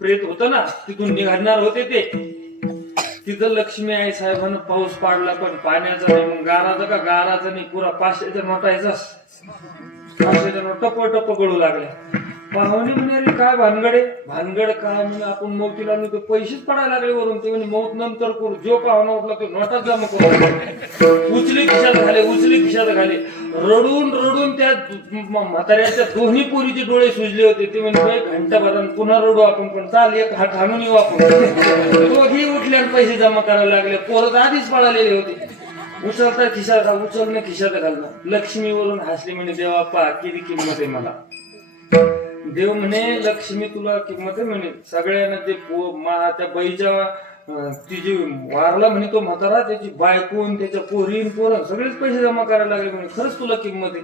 प्रेत होतं ना तिथून निघणार होते ते. तिथं लक्ष्मी आई साहेबांना पाऊस पाडला पण पाण्याचा नाही. मग गाराचा का गाराचा नाही पुरा 500च्या नोटायचा. 500च्या नोटा टप गळू लागल्या. पाहुणे म्हणे अरे काय भानगड आहे? भानगड काय म्हणे आपण मौतीला आलो तर पैसेच पडायला लागले वरून. ते म्हणे मौत नंतर करू. जो पाहुणा उठला तो नोटात जमा करू. उचली खिशात घाले. रडून त्या म्हाताऱ्याच्या दोन्ही पोरीचे डोळे सुजले होते. ते म्हणजे घंटाभरात पुन्हा रडू आपण पण चाल एक हात हाणून येऊ आपण. दोघी उठले आणि पैसे जमा करायला लागले. पोरं आधीच पळालेले होते. उचलता खिशात घालणं. लक्ष्मीवरून हसली म्हणे देवा पा किती किंमत आहे मला. देव म्हणे लक्ष्मी तुला किंमत आहे म्हणे. सगळ्यांना ते त्या बाईच्या ती जी वारला म्हणे तो म्हातारा त्याची बायकून त्याच्या पोरीन पोरं सगळेच पैसे जमा करायला लागले म्हणे. खरंच तुला किंमत आहे.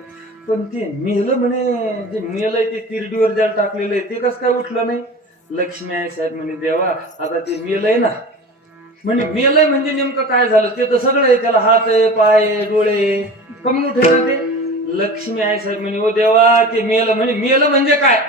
पण ते मेलं म्हणे जे मेलंय ते तिरडीवर ज्याला टाकलेलं आहे ते कसं काय उठलं नाही. लक्ष्मी आई साहेब म्हणे देवा आता ते मेलंय ना. म्हणे मेलंय म्हणजे नेमकं काय झालं ते तर सगळं आहे. त्याला हात आहे पाय आहे डोळे कमून उठे ना ते. लक्ष्मी आई साहेब म्हणे ओ देवा ते मेलं. म्हणे मेलं म्हणजे काय?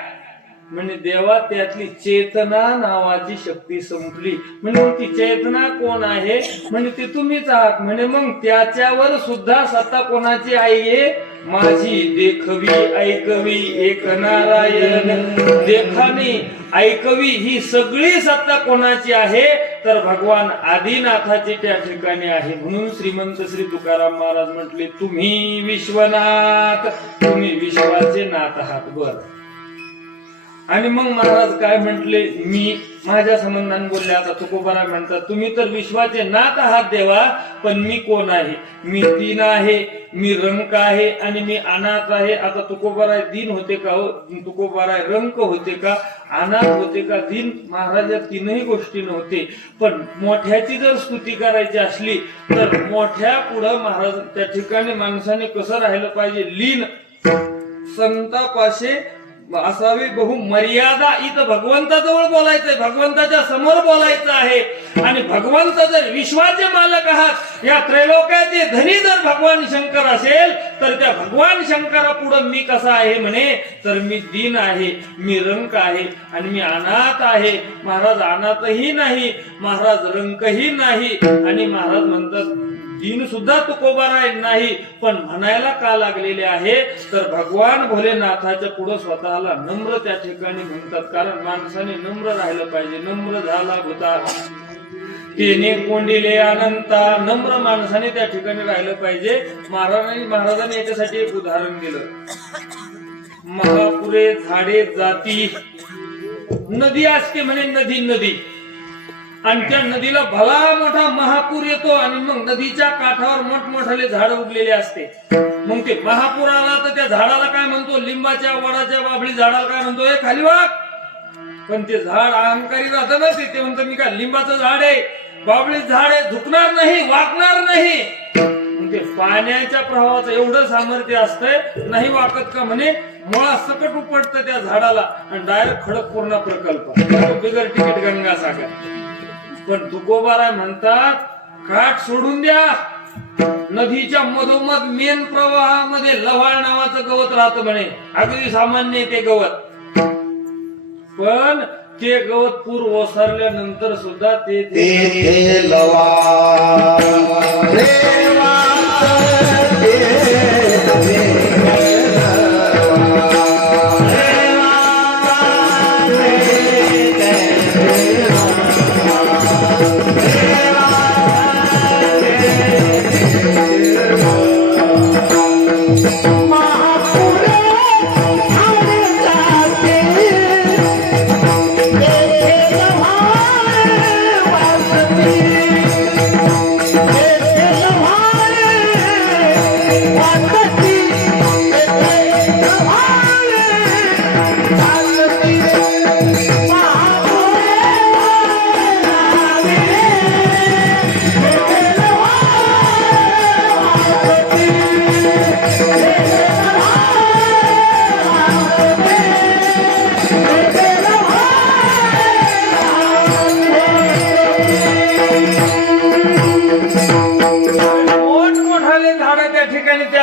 म्हणजे देवा त्यातली चेतना नावाची शक्ती संपली. म्हणजे ती चेतना कोण आहे? म्हणजे ते तुम्हीच आहात. म्हणे मग त्याच्यावर सुद्धा सत्ता कोणाची आहे? माझी देखवी ऐकवी एक नारायण. देखानी ऐकवी ही सगळी सत्ता कोणाची आहे तर भगवान आदिनाथाची त्या ठिकाणी आहे. म्हणून श्रीमंत श्री तुकाराम महाराज म्हटले तुम्ही विश्वनाथ. तुम्ही विश्वाचे नाथ आहात. बर. आणि मग महाराज काय म्हटले मी माझ्या संबंधाने बोलले. आता तुकोबाराय म्हणतात तुम्ही तर विश्वाचे नाथ आहात देवा पण मी कोण आहे? मी दीन आहे. मी रंक आहे आणि मी अनाथ आहे. आता तुकोबाराय दीन होते का हो? तुकोबाराय रंक होते का? अनाथ होते का? दीन महाराज या तीनही गोष्टी नव्हते. पण मोठ्याची जर स्तुती करायची असली तर मोठ्या पुढं महाराज त्या ठिकाणी माणसाने कसं राहिलं पाहिजे? लीन संतापाशे असावी बहु मर्यादा. इथं भगवंताजवळ बोलायचंय. भगवंताच्या समोर बोलायचं आहे. आणि भगवंत जर विश्वाचे मालक आहात या त्रैलोक्याचे धनी जर भगवान शंकर असेल तर त्या भगवान शंकरा पुढं मी कसा आहे म्हणे तर मी दीन आहे. मी रंक आहे आणि मी अनाथ आहे. महाराज अनाथही नाही. महाराज रंकही नाही. आणि महाराज म्हणतात दीन सुद्धा तुकोबाराय नाही. पण म्हणायला का लागलेले आहे तर भगवान भोलेनाथाच्या पुढे स्वतःला नम्र त्या ठिकाणी म्हणतात. कारण माणसाने नम्र राहिलं पाहिजे. नम्र झाला भूता तेने कोंडिले अनंता. नम्र माणसाने त्या ठिकाणी राहिलं पाहिजे. महाराजांनी याच्यासाठी एक उदाहरण दिलं. महापुरे झाडे जाती नदी असते म्हणे, नदी नदी, आणि त्या नदीला भला मोठा महापूर येतो आणि मग नदीच्या काठावर मोठमोठाले झाड उगलेले असते. मग ते महापूर आला तर त्या झाडाला काय म्हणतो, लिंबाच्या वडाच्या बाबळी झाडाला काय म्हणतो, हे खाली वाग. पण ते झाड अहंकारी राहतं ना, ते म्हणतं मी काय लिंबाचं झाड आहे, बाबळी झाड आहे, झुकणार नाही, वाकणार नाही. ते पाण्याच्या प्रवाहाचं एवढं सामर्थ्य असतंय, नाही वाकत का म्हणे, मुळा सकट उपटतं त्या झाडाला आणि डायरेक्ट खडकपूर्णा प्रकल्प, बिगर तिकीट गंगासागर. पण तुकोबाराय म्हणतात काठ सोडून द्या, नदीच्या मधोमध मेन प्रवाहामध्ये लव्हाळ नावाचं गवत राहतं म्हणे, अगदी सामान्य ते गवत. पण ते गवत पूर ओसरल्यानंतर सुद्धा ते लवा देवा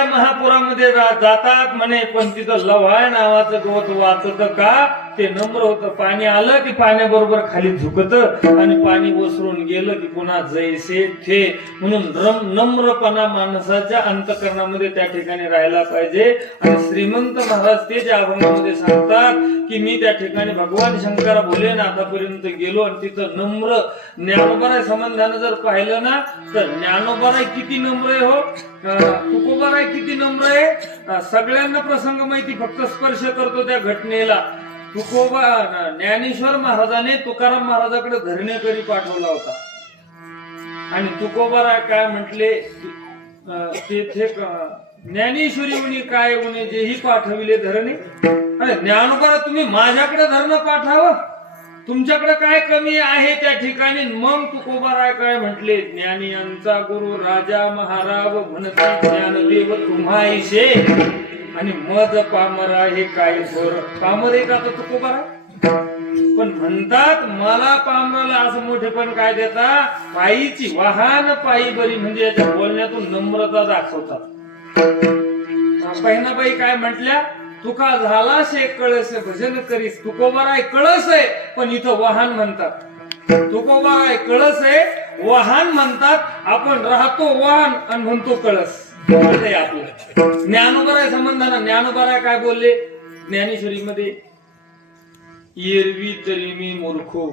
महापुरामध्ये जातात म्हणे. पण तिथं लव्हाळ नावाचं गवत वाचत का, ते नम्र होतं. पाणी आलं की पाण्याबरोबर खाली झुकत आणि पाणी ओसरून गेलं की पुन्हा जैसे थे. म्हणून नम्रपणा माणसाच्या अंतकरणामध्ये त्या ठिकाणी राहायला पाहिजे. आणि श्रीमंत महाराज ते ज्या अभंगामध्ये सांगतात की मी त्या ठिकाणी भगवान शंकरा भोलेनाथापर्यंत गेलो आणि तिथं नम्र ज्ञानोबाराय संबंधानं जर पाहिलं ना, तर ज्ञानोबाराय किती नम्र आहे हो, तुकोबाराय किती नम्र आहे. सगळ्यांना प्रसंग माहिती, फक्त स्पर्श करतो त्या घटनेला. तुकोबा ज्ञानेश्वर महाराजाने तुकाराम महाराजाकडे धरणेकरी पाठवला होता आणि तुकोबाराय काय म्हटले, तेथे ज्ञानेश्वरी उनी काय उनी जेही पाठविले धरणे. अरे ज्ञानोबारा तुम्ही माझ्याकडे धरणं पाठावं, तुमच्याकडे काय कमी आहे त्या ठिकाणी. मग तुकोबाराय काय म्हटले, ज्ञानी यांचा गुरु राजा महाराव म्हणते ज्ञानदेव तुम्हाईशे आणि मज पामरा हे काय थोर. पामर आहे का तो तुकोबाराय, पण म्हणतात मला पामराला असं मोठेपण काय देता, पायीची वाहन पायी बरी. म्हणजे याच्या बोलण्यातून नम्रता दाखवतात. बहिणाबाई काय म्हटल्या, तुका झाला शे कळस भजन करीस. तुकोबाराय कळस आहे पण इथं वाहन म्हणतात. तुकोबाराय कळस आहे, वाहन म्हणतात. आपण राहतो वाहन आणि म्हणतो कळस. आपलं ज्ञानोबाराय संबंधानं ज्ञानोबाराय काय बोलले ज्ञानेश्वरी मध्ये, एरवी तरी मी मूर्खो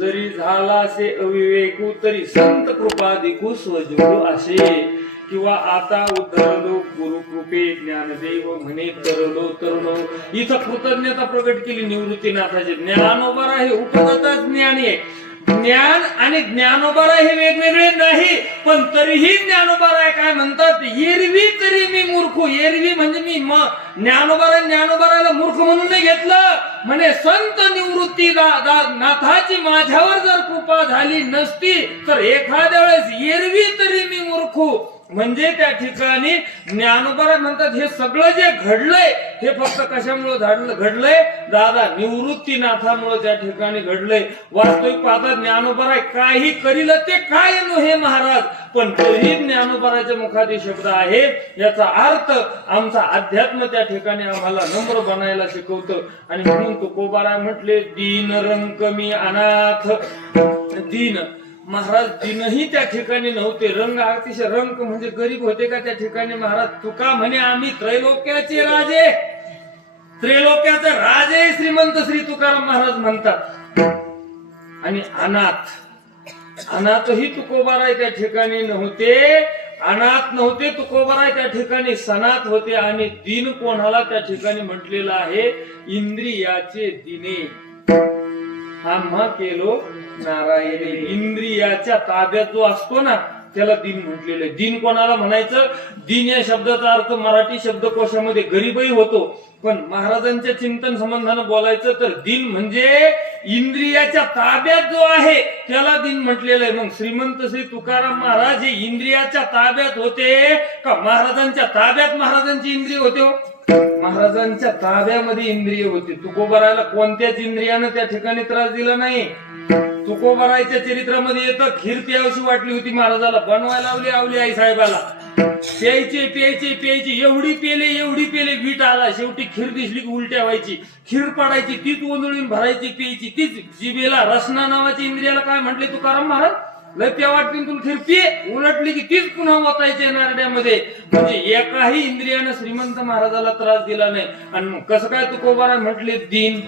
जरी झाला असे अविवेकू तरी संत कृपा देखू स्वजू असे. किंवा आता उद्धरलो गुरु कृपे ज्ञानदेव म्हणे तरलो तरलो. इथं कृतज्ञता प्रकट केली निवृत्तीनाथाची. ज्ञानोबाराय हे उपगत ज्ञानी आहे. ज्ञान आणि ज्ञानोबाराय हे वेगवेगळे नाही, पण तरीही ज्ञानोबाराय काय म्हणतात, एरवी तरी मी मूर्ख. एरवी म्हणजे मी ज्ञानोबारायला मूर्ख म्हणून नाही घेतलं म्हणे. संत निवृत्ती नाथाची माझ्यावर जर कृपा झाली नसती तर एखाद्या वेळेस एरवी तरी मी मूर्ख. म्हणजे त्या ठिकाणी ज्ञानोबाराय म्हणतात हे सगळं जे घडलंय हे फक्त कशामुळे घडलंय, दादा निवृत्तीनाथामुळे त्या ठिकाणी घडलंय. वास्तविक पाहता ज्ञानोबाराय काही करील ते काय नो हे महाराज, पण तरीही ज्ञानोबारायच्या मुखात शब्द आहे. याचा अर्थ आमचा अध्यात्म त्या ठिकाणी आम्हाला नम्र बनायला शिकवतं. आणि म्हणून तुकोबाराय म्हटले, दीन रंक मी अनाथ. दीन महाराज दीनही त्या ठिकाणी नव्हते. रंग अतिशय रंग म्हणजे गरीब होते का त्या ठिकाणी महाराज. तुका म्हणे आम्ही त्रैलोक्याचे राजे, त्रैलोक्याचे राजे श्रीमंत श्री तुकाराम महाराज म्हणतात. आणि अनाथही तुकोबाराय त्या ठिकाणी नव्हते. अनाथ नव्हते तुकोबाराय त्या ठिकाणी सनाथ होते. आणि दीन कोणाला त्या ठिकाणी म्हटलेलं आहे, इंद्रियाचे दिने. आम्हा केलो नारायणे. इंद्रियाच्या ताब्यात जो असतो ना त्याला दिन म्हटलेलं आहे. दिन कोणाला म्हणायचं? दिन या शब्दाचा अर्थ मराठी शब्दकोशामध्ये गरीबही होतो, पण महाराजांच्या चिंतन संबंधानं बोलायचं तर दिन म्हणजे इंद्रियाच्या ताब्यात जो आहे त्याला दिन म्हटलेलं आहे. मग श्रीमंत श्री तुकाराम महाराज हे इंद्रियाच्या ताब्यात होते का महाराजांच्या ताब्यात महाराजांची इंद्रिय होते हो? महाराजांच्या ताब्यामध्ये इंद्रिय होते. तुकोबारायला कोणत्याच इंद्रियानं त्या ठिकाणी त्रास दिला नाही. तुकोबारायच्या चरित्रामध्ये येतं खीर प्यावशी वाटली होती महाराजाला, बनवायला लावली आवली आई साहेबाला. प्यायचे प्यायचे प्यायचे, एवढी पेले वीट आला. शेवटी खीर दिसली की उलट्या व्हायची, खीर पाडायची, तीच ओंजळून भरायची प्यायची. तीच जिभेला रसना नावाच्या इंद्रियाला काय म्हटले तुकाराम महाराज? लय प्या वाटली तुला खीर पी, उलटली की तीच पुन्हा वाचायचे नारड्यामध्ये. म्हणजे एकाही इंद्रियानं श्रीमंत महाराजाला त्रास दिला नाही. आणि मग कसं काय तुकोबाराय म्हटले दिन?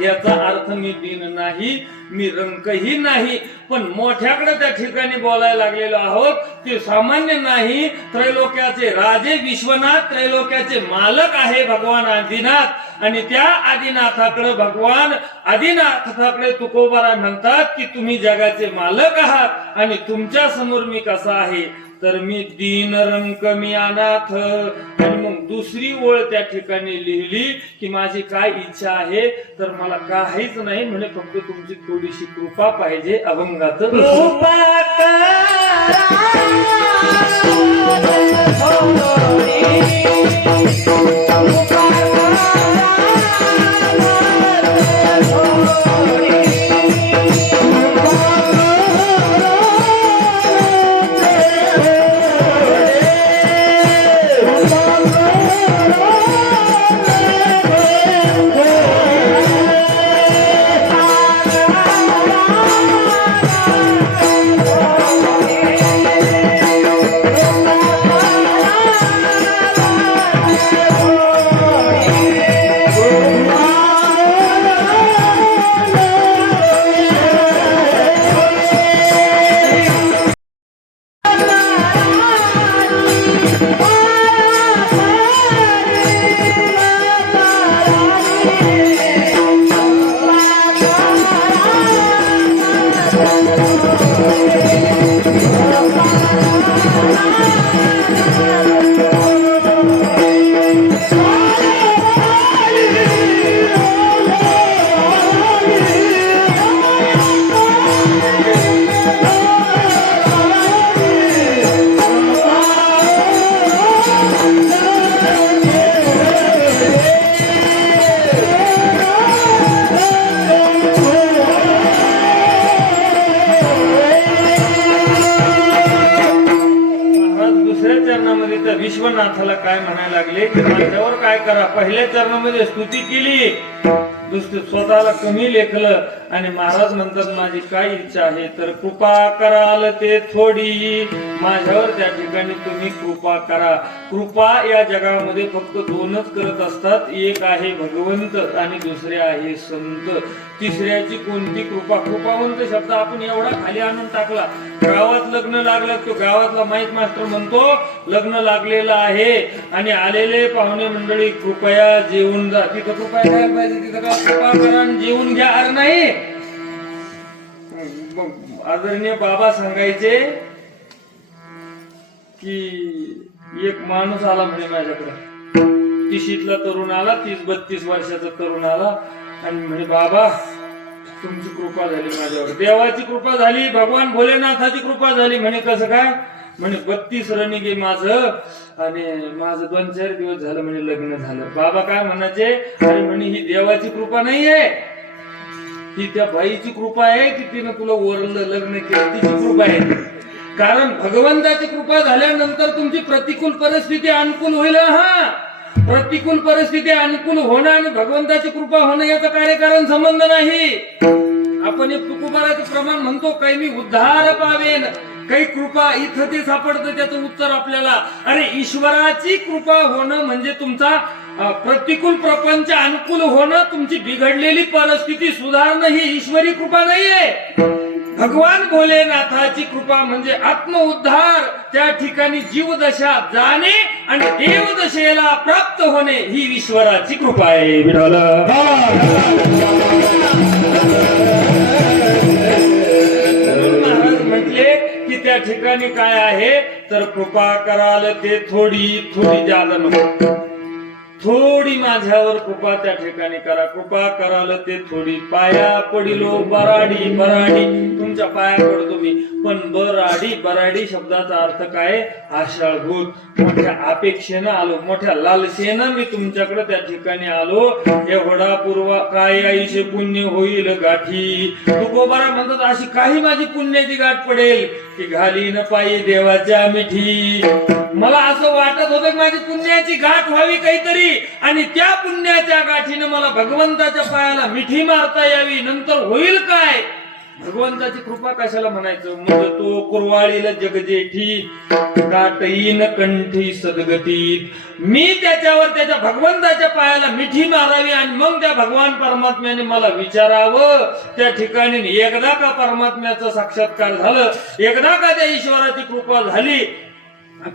याचा अर्थ मी दिन नाही, मी रंकही नाही, पण मोठ्याकडे त्या ठिकाणी बोलायला लागलेलो आहोत. ते सामान्य नाही, त्रैलोक्याचे राजे विश्वनाथ, त्रैलोक्याचे मालक आहे भगवान आदिनाथ. आणि त्या आदिनाथाकडे भगवान आदिनाथाकडे तुकोबाराय म्हणतात की तुम्ही जगाचे मालक आहात आणि तुमच्या समोर मी कसा आहे तर मी दीन रंक मी अनाथ. आणि मग दुसरी ओळ त्या ठिकाणी लिहिली की माझी काय इच्छा आहे तर मला काहीच नाही म्हणे, फक्त तुमची थोडीशी कृपा पाहिजे. अभंगात विश्वनाथाला काय म्हणायला लागले की माझ्यावर काय करा. पहिल्या चरणामध्ये स्तुती केली, स्वतःला कमी लेखलं आणि महाराज म्हणतात माझी काय इच्छा आहे तर कृपा कराल ते थोडी. माझ्यावर त्या ठिकाणी तुम्ही कृपा करा. कृपा या जगामध्ये फक्त दोनच करत असतात, एक आहे भगवंत आणि दुसरे आहे संत. तिसऱ्याची कोणती कृपा? कृपावंत शब्द आपण एवढा खाली आणून टाकला. गावात लग्न लागलं तो गावातला माईक मास्टर म्हणतो लग्न लागलेलं आहे आणि आलेले पाहुणे मंडळी कृपया जेवून जा. तिथं कृपया करायला पाहिजे, तिथं का कृपा करा आणि जेवून घ्या अरे नाही. आदरणीय बाबा सांगायचे की एक माणूस आला म्हणे माझ्याकडे, 30ला तरुण आला, 30-32 वर्षाचा तरुण आला आणि म्हणे बाबा तुमची कृपा झाली माझ्यावर. देवाची कृपा झाली, भगवान भोलेनाथाची कृपा झाली. म्हणे कसं काय? म्हणे 32 रनिंग आहे माझं आणि माझं 2-4 दिवस झालं म्हणे लग्न झालं. बाबा काय म्हणायचे? अरे म्हणे ही देवाची कृपा नाहीये, ही त्या बाईची कृपा आहे की तिनं तुला ओरलं लग्न केलं, तिची कृपा आहे. कारण भगवंताची कृपा झाल्यानंतर तुमची प्रतिकूल परिस्थिती अनुकूल होईल. हा प्रतिकूल परिस्थिती अनुकूल होणं आणि भगवंताची कृपा होणं याचा कार्यकारण संबंध नाही. आपण एक तुकोबाराचं प्रमाण म्हणतो काही मी उद्धार पावेन, काही कृपा इथं ते सापडतं त्याचं उत्तर आपल्याला. अरे ईश्वराची कृपा होणं म्हणजे तुमचा प्रतिकूल प्रपंच अनुकूल होणं, तुमची बिघडलेली परिस्थिती सुधारणं ही ईश्वरी कृपा नाहीये. भगवान भोलेनाथाची कृपा म्हणजे आत्मउद्धार, त्या ठिकाणी जीवदशा जाणे आणि देवदशेला प्राप्त होणे ही ईश्वराची कृपा आहे. विठ्ठल तर कृपा कराल ते थोडी थोडी जादा नको, थोडी माझ्यावर कृपा त्या ठिकाणी करा. कृपा कराल ते थोडी, पाया पडिलो बराडी बराडी, तुमच्या पाया पडतो मी, पण बराडी बराडी शब्दाचा अर्थ काय? आशाळभूत. मोठ्या अपेक्षेनं आलो, मोठ्या लालसेनं मी तुमच्याकडे त्या ठिकाणी आलो. एवढा पूर्व काय आईशे पुण्य होईल गाठी. तुकोबारा म्हणतात अशी काही माझी पुण्याची गाठ पडेल की घालीन पायी देवाच्या मिठी. मला असं वाटत होतं की माझी पुण्याची गाठ व्हावी काहीतरी, आणि त्या पुण्याच्या गाठीनं मला भगवंताच्या पायाला मिठी मारता यावी. नंतर होईल काय? भगवंताची कृपा कशाला म्हणायचं? मग तो कुरवाळीला जगजेठी, गाठ येईन कंठी सदगतीत. मी त्याच्यावर त्याच्या भगवंताच्या पायाला मिठी मारावी आणि मग त्या भगवान परमात्म्याने मला विचारावं. त्या ठिकाणी एकदा का परमात्म्याचा साक्षात्कार झालं, एकदा का त्या ईश्वराची कृपा झाली,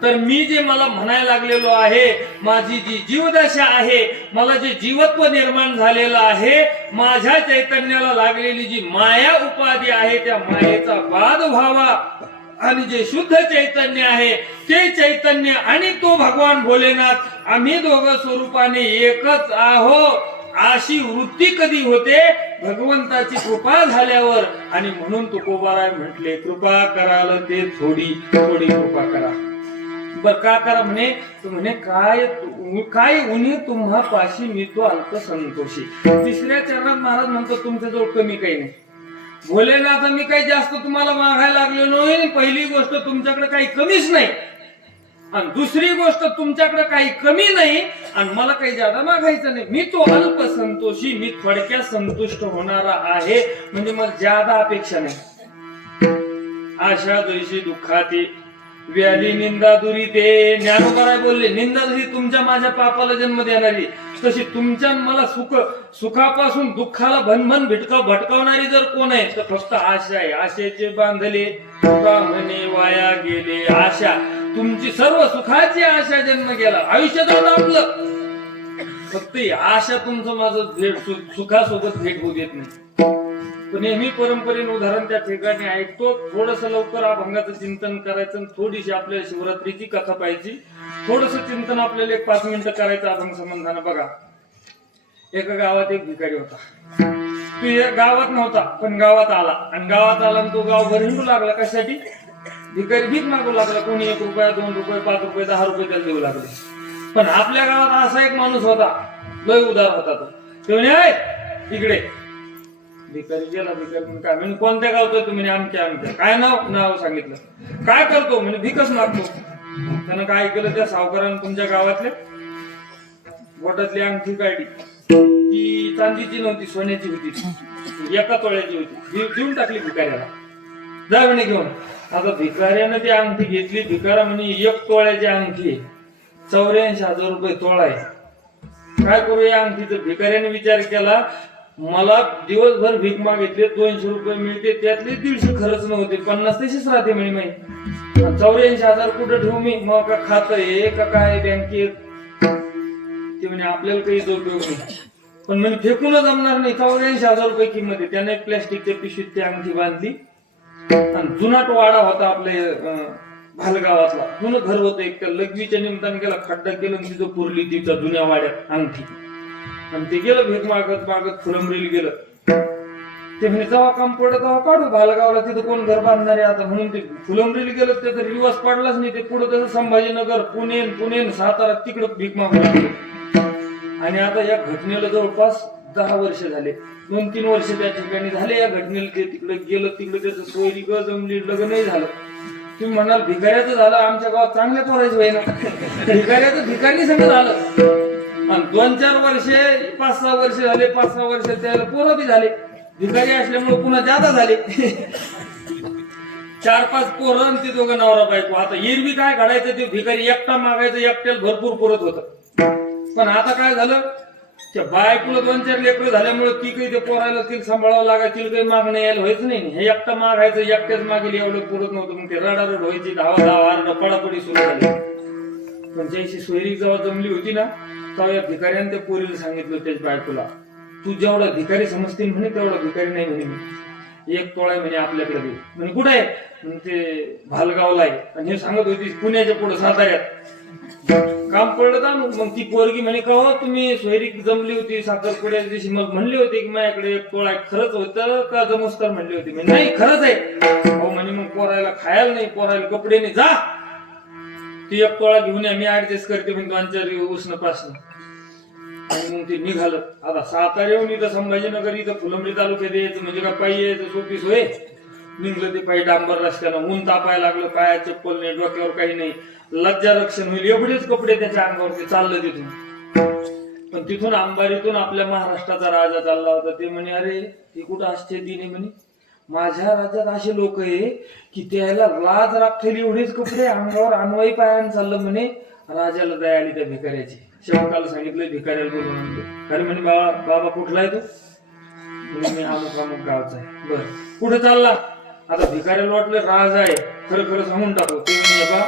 तर मी जे मला म्हणायला लागलेलो आहे, माझी जी जीवदशा आहे, मला जे जीवत्व निर्माण झालेलं आहे, माझ्या चैतन्याला लागलेली जी माया उपाधी आहे, त्या मायेचा बाध व्हावा आणि जे शुद्ध चैतन्य आहे ते चैतन्य आणि तो भगवान भोलेनाथ, आम्ही दोघं स्वरूपाने एकच आहो, अशी वृत्ती कधी होते? भगवंताची कृपा झाल्यावर. आणि म्हणून तुकोबाराय म्हटले, कृपा कराल ते थोडी थोडी कृपा करा. बर का करा म्हणे? तर म्हणे काय उन्ही तुम्हा पाशी मी तो अल्प संतोषी. तिसऱ्या चरणात महाराज म्हणतो तुमच्याजवळ कमी काही नाही. भोलेनाथ मी काही जास्त तुम्हाला मागायला लागलो नाही. पहिली गोष्ट तुमच्याकडे काही कमीच नाही, आणि दुसरी गोष्ट तुमच्याकडे काही कमी नाही आणि मला काही जादा मागायचं नाही. मी तो अल्प संतोषी, मी थोडक्यात संतुष्ट होणारा आहे. म्हणजे मला जादा अपेक्षा नाही. आशा जैशी दुःखाती व्याली निंदा दुरी ते. ज्ञानोबाराय बोलले, निंदा जशी तुमच्या माझ्या पापाला जन्म देणारी, तशी तुमच्या मला सुखापासून दुःखाला भनभन भटकावणारी जर कोण आहे तर फक्त आशा आहे. आशेचे बांधले तुका म्हणे वाया गेले. आशा, तुमची सर्व सुखाची आशा जन्म गेला, आयुष्य जाऊन आपलं. फक्त आशा तुमचं माझं भेट सुखासोबत भेट होऊ देत नाही. पण नेहमी परंपरेने उदाहरण त्या ठिकाणी ऐकतो. थोडस लवकर अभंगाचं चिंतन करायचं, थोडीशी आपल्याला शिवरात्रीची कथा पाहिजे, थोडस चिंतन आपल्याला 5 मिनिटं करायचं अभंग संबंधानं. बघा, एका गावात एक भिकारी होता. तो गावात नव्हता पण गावात आला, आणि गावात आला आणि तो गावभर हिंडू लागला. कशासाठी? भिकारी भीक मागू लागला. कोणी 1 रुपया 2 रुपये 5 रुपये 10 रुपये त्याला देऊ लागले. पण आपल्या गावात असा एक माणूस होता, लय उदार होता. तो म्हणे, इकडे. भिकारी गेला. भिकारी काय म्हणे, कोणत्या गावचं तुम्ही? आमच्या. काय नाव सांगितलं. काय करतो? म्हणजे भिकच मागतो. त्यानं काय केलं, त्या सावकारानं तुमच्या गावातल्या बोटातली अंगठी काढली. ती चांदीची नव्हती, सोन्याची होती, 1 तोळ्याची होती. देऊन टाकली भिकाऱ्याला. जा म्हणे घेऊन. आता भिकाऱ्यानं ती अंगठी घेतली. भिकारा म्हणे 1 तोळ्याची अंगठी आहे, 84,000 रुपये तोळा आहे. काय करू या अंगठीचं? भिकाऱ्याने विचार केला, मला दिवसभर भीक मागितले, 200 रुपये मिळते, त्यातले 150 खरंच नव्हते, 50 तशीच राहते म्हणे. माहिती 84,000 कुठं ठेवू मी? मग का खातं आहे का काय बँकेत? ते म्हणे आपल्याला काही उपयोग नाही, पण म्हणे फेकूनच जमणार नाही. 84,000 रुपये किंमत आहे. त्याने प्लॅस्टिकच्या पिशवीत ती अंगठी बांधली. आणि जुनाट वाडा होता आपल्या भालगावातला, जुनं घर होतं एक. त्या लग्वीच्या निमित्ताने गेला, खड्डा केलं, तिथं पुरली तिच्या जुन्या वाड्यात अंगठी. आणि ते गेलं भीक मागत मागत फुलंब्रीला गेलं. ते म्हणे जेव्हा काम पडत तेव्हा काढू भालगावला, तिथं कोण घर बांधणार आहे आता. म्हणून ते फुलंब्रीला गेलं, त्याचा रिवाज पडलाच नाही. ते पुढे तसं संभाजीनगर, पुणे सातारा तिकडं भीक मागू लागले. आणि आता या घटनेला जवळपास 10 वर्ष झाले, 2-3 वर्ष त्या ठिकाणी झाले या घटनेला. ते तिकडे गेलं, तिकडे त्याचं सोयरी जमली, लग्नही झालं. तुम्ही म्हणाल भिकाऱ्याचं झालं, आमच्या गावात चांगल्या पोरायचं होय ना. भिकाऱ्याचं भिकारी सगळं झालं. आणि 2-4 वर्षे 5-6 वर्ष झाले, 5-6 वर्ष त्याला पोरं बी झाले. भिकारी असल्यामुळे पुन्हा जादा झाले. 4-5 पोरं ते दोघं नवरा बायको. आता एरवी काय घडायचं, ते भिकारी एकटा मागायचं, एकट्याला भरपूर पुरत होतं. पण आता काय झालं, त्या बायकोला 2-4 लेकरं झाल्यामुळे ती काही ते पोरायला तिला सांभाळावं लागायचं, तिला काही मागणं यायला व्हायचं नाही. हे एकटा मागायचं, एकट्याच मागेल, एवढं पुरत नव्हतं. मग ते रडारड व्हायची, धावा पडापडी सुरू झाली. पण ज्याशी सोयरी जेव्हा जमली होती ना, तेव्हा या भिकाऱ्याने त्या पोरीला सांगितलं त्याच्या बायकोला, तू जेवढा भिकारी समजते म्हणे तेवढा भिकारी नाही म्हणे मी. 1 तोळा आहे म्हणे आपल्याकडे दे. म्हणे कुठे आहे? म्हणे ते भालगावला आहे. आणि हे सांगत होती पुण्याच्या पुढे साताऱ्यात काम पडलं का. मग ती पोरगी म्हणे का हो तुम्ही सोयरी जमली होती साखरपुड्या दिवशी मग म्हणली होती की माझ्याकडे 1 तोळा आहे, खरंच होतं का जमस्तर म्हणली होती. म्हणजे नाही खरंच आहे. हो म्हणे मग पोरायला खायला नाही, पोरायला कपडे नाही, जा ती 1 तोळा घेऊन या, मी ऍडजस्ट करते म्हणजे 2-4 उष्ण पासन. आणि मग ते निघालं. आता सातारा येऊन इथं संभाजीनगर इथं फुलंब्री तालुक्यात यायचं म्हणजे का पायी यायचं सोपी सोय. निघलं ते पायी डांबर रस्त्यानं, ऊन तापायला लागलं, पायात चप्पल नाही, डोक्यावर काही नाही, लज्जा रक्षण होईल एवढेच कपडे त्याच्या अंगावरती. चाललं तिथून. पण तिथून अंबारीतून आपल्या महाराष्ट्राचा राजा चालला होता. ते म्हणे अरे हे कुठं आश्चर्य नाही म्हणे, माझ्या राज्यात असे लोक आहे की त्याला लाज राखलेली एवढेच कपडे अंगावर अनवाई पायानं चाललं म्हणे. राजाला दया आली त्या भिकाऱ्याची. शेवकाला सांगितलं भिकाऱ्याला बोलून आणलं. अरे म्हणे बाबा कुठला आहे तू? म्हणे मी अमुक अमुक गावचा आहे. बरं कुठे चालला? आता भिकाऱ्याला वाटलं राजा आहे, खरं खरं सांगून टाकू. ते म्हणे बा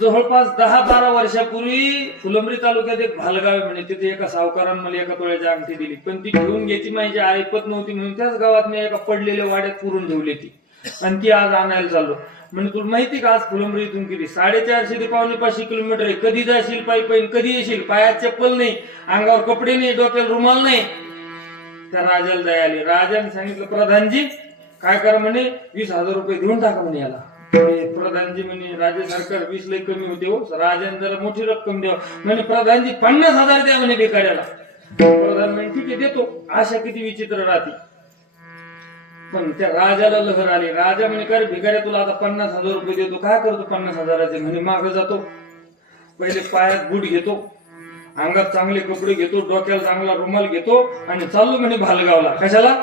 जवळपास 10-12 वर्षापूर्वी फुलंब्री तालुक्यात एक भालगाव आहे म्हणे, तिथे एका सावकारानं मला 1 तोळ्याची अंगठी दिली, पण ती घेऊन घ्यायची माझी ऐपत नव्हती म्हणून त्याच गावात मी एका पडलेल्या वाड्यात पुरून ठेवली ती, आणि ती आज आणायला चाललो. म्हणजे तुला माहिती का आज फुलंब्री इथून किती 450 ते 550 किलोमीटर आहे. कधी जाशील पायी पायी, कधी येशील, पायात चप्पल नाही, अंगावर कपडे नाही, डोक्याला रुमाल नाही. त्या राजाला दया आली. राजाने सांगितलं प्रधानजी काय करा म्हणे, 20,000 रुपये देऊन टाका म्हणे याला. प्रधानजी म्हणे राज्य सरकार 20 लई कमी होते हो, राजाने जरा मोठी रक्कम द्या. म्हणे प्रधानजी 50,000 द्या म्हणे भिकाऱ्याला. प्रधान म्हणे ठीक आहे देतो. आशा किती विचित्र राहते. पण त्या राजाला लहर आली. राजा म्हणे काय भिकाऱ्या तुला आता 50,000 रुपये देतो, काय करतो 50,000चे? म्हणे मागं जातो, पहिले पायात बूट घेतो, अंगात चांगले कपडे घेतो, डोक्याला चांगला रुमाल घेतो आणि चाललो म्हणे भालगावला. कशाला?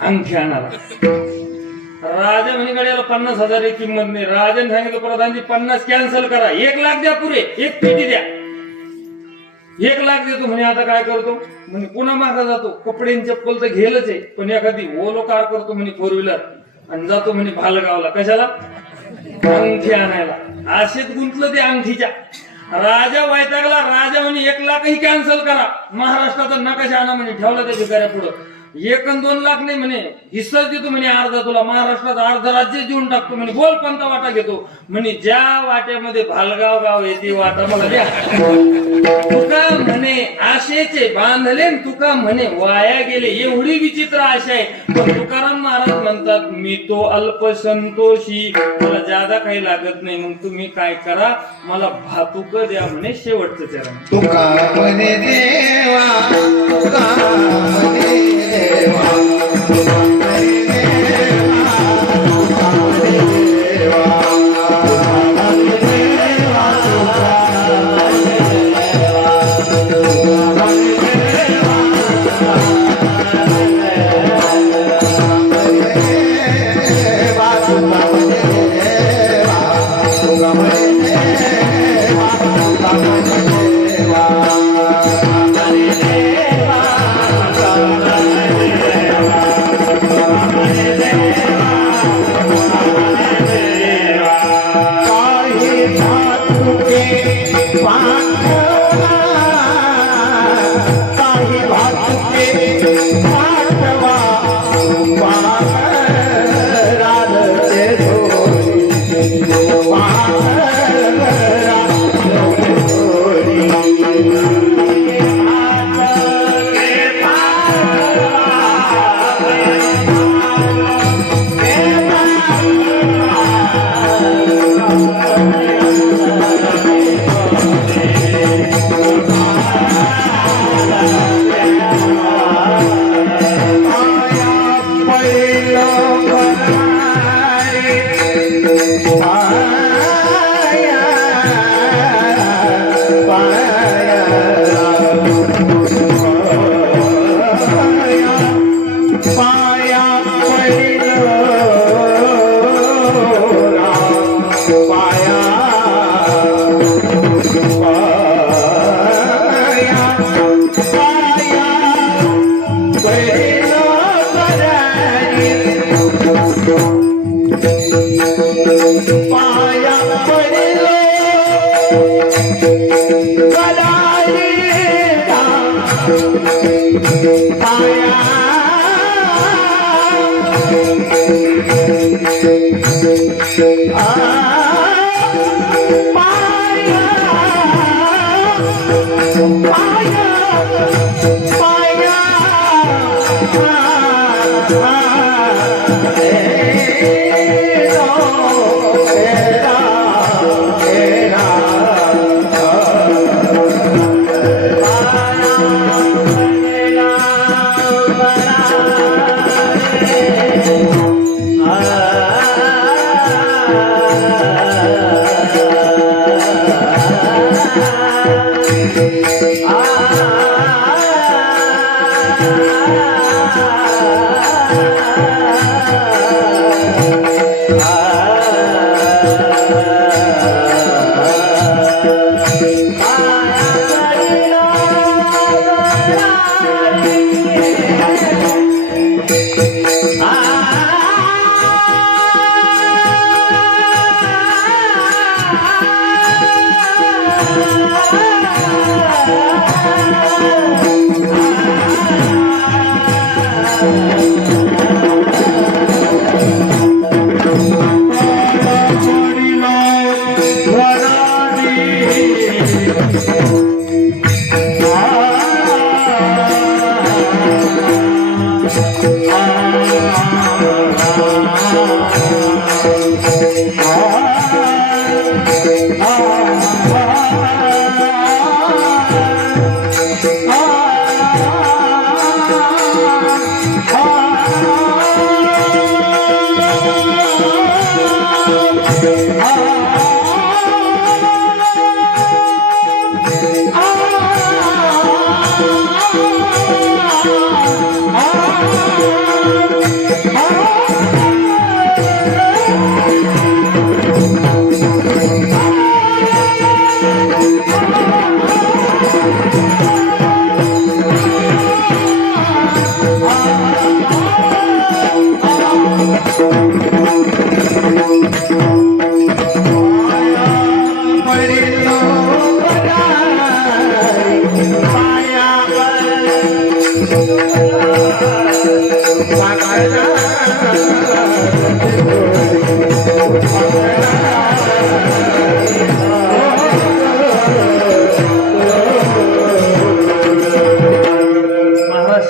अंगठी आणायला. राजा म्हणे गाड्याला 50,000 किंमत नाही. राजाने सांगितलं प्रधानजी 50 कॅन्सल करा, 1 लाख द्या पुरे, 1 पेटी द्या. 1 लाख देतो म्हणे. आता काय करतो? म्हणे पुन्हा मागा जातो, कपडे चप्पल तर घेलच आहे, पण एखादी ओलो कार करतो म्हणे 4 व्हीलर आणि जातो म्हणे भालगावला. कशाला? अंगठी आणायला. असेच गुंतलं ते अंगठीच्या. राजा वैतागला. राजा म्हणे 1 लाखही कॅन्सल करा, महाराष्ट्राचा नकाशा आणा म्हणे. ठेवला त्या भिकाऱ्या पुढं. 1 आणि 2 लाख नाही म्हणे, हिस्साच देतो म्हणे अर्धा तुला, महाराष्ट्राचा अर्ध राज्य देऊन टाकतो म्हणे. बोल कोणता वाटा घेतो? म्हणे ज्या वाट्यामध्ये भालगाव गाव आहे ती वाटा मला द्या. तुका म्हणे आशेचे बांधले, तुका म्हणे वाया गेले. एवढी विचित्र आशा आहे. पण तुकाराम महाराज म्हणतात मी तो अल्पसंतोषी, मला ज्यादा काही लागत नाही. मग तुम्ही काय करा, मला भातुक द्या म्हणे. शेवटचं चरण. तुका म्हणे देवा, तुका म्हणे देवा, तुका म्हणे देवा, तुका म्हणे देवा, तुका म्हणे देवा, तुका म्हणे देवा, तुका म्हणे देवा, तुका म्हणे देवा, तुका म्हणे देवा, तुका म्हणे देवा. पाया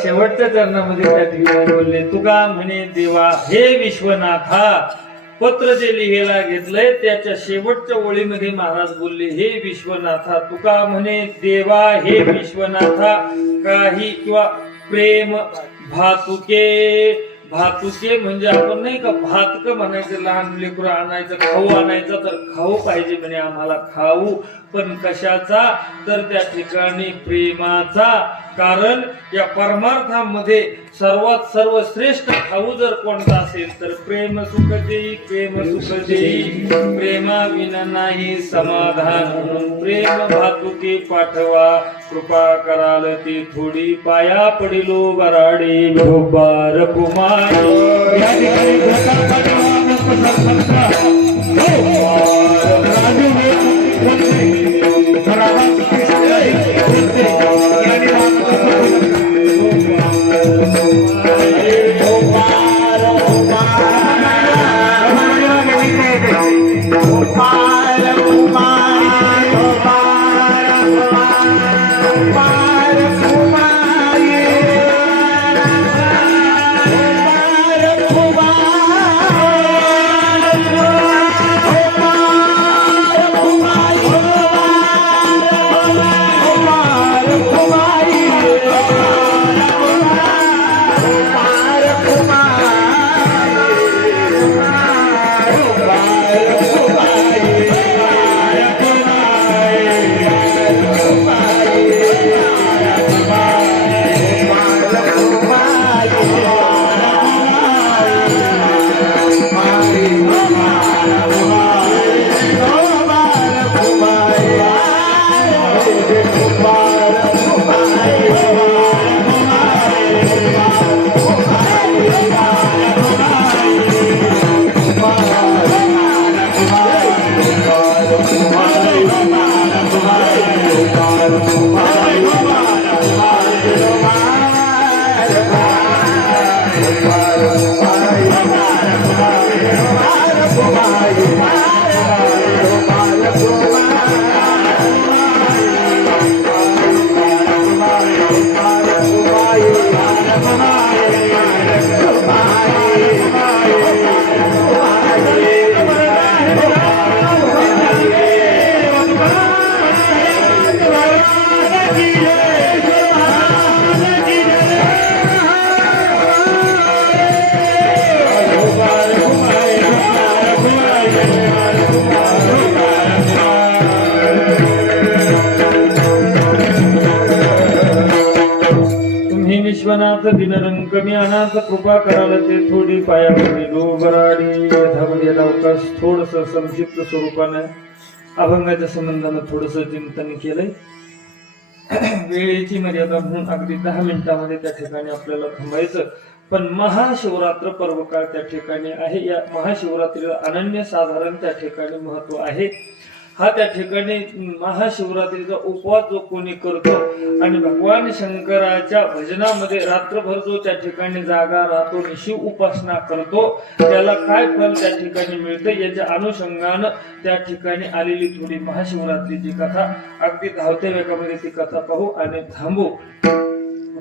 शेवटच्या चरणामध्ये त्या ठिकाणी बोलले, तुका म्हणे देवा हे विश्वनाथा. पत्र जे लिहायला घेतलंय त्याच्या शेवटच्या ओळीमध्ये महाराज बोलले, हे विश्वनाथा. तुका म्हणे देवा हे विश्वनाथा. काही किंवा प्रेम भातुके. भातुके म्हणजे आपण नाही का भातक म्हणायचं, लहान लेकरं आणायचं, खाऊ आणायचा, तर खाऊ पाहिजे म्हणे आम्हाला खाऊ. पण कशाचा? तर त्या ठिकाणी प्रेमाचा. कारण या परमार्थामध्ये सर्वात सर्वश्रेष्ठ खाऊ जर कोणता असेल तर प्रेम सुख देई, प्रेम सुख देई. प्रेमा विना नाही समाधान, म्हणून प्रेम भातुके पाठवा. कृपा कराल ती थोडी, पाया पडिलो बराडे ढोबार कुमार. या Bye. कमी अनाथ कृपा कराल ते थोडी पायामध्ये डोबराडी यथामध्ये अवकाश थोडस संक्षिप्त स्वरूपाने अभंगाच्या संबंधानं थोडस चिंतन केलंय. वेळेची मर्यादा म्हणून अगदी 10 मिनिटांमध्ये त्या ठिकाणी आपल्याला थांबायचं. पण महाशिवरात्र पर्व काळ त्या ठिकाणी आहे. या महाशिवरात्रीला अनन्यसाधारण त्या ठिकाणी महत्व आहे. हा त्या ठिकाणी महाशिवरात्रीचा उपवास जो कोणी करतो आणि भगवान शंकराच्या भजनामध्ये रात्रभर जो त्या ठिकाणी जागा राहतो, शिव उपासना करतो, त्याला काय फल त्या ठिकाणी मिळते याच्या अनुषंगानं त्या ठिकाणी आलेली थोडी महाशिवरात्रीची कथा अगदी धावत्या वेगामध्ये ती कथा पाहू आणि थांबू.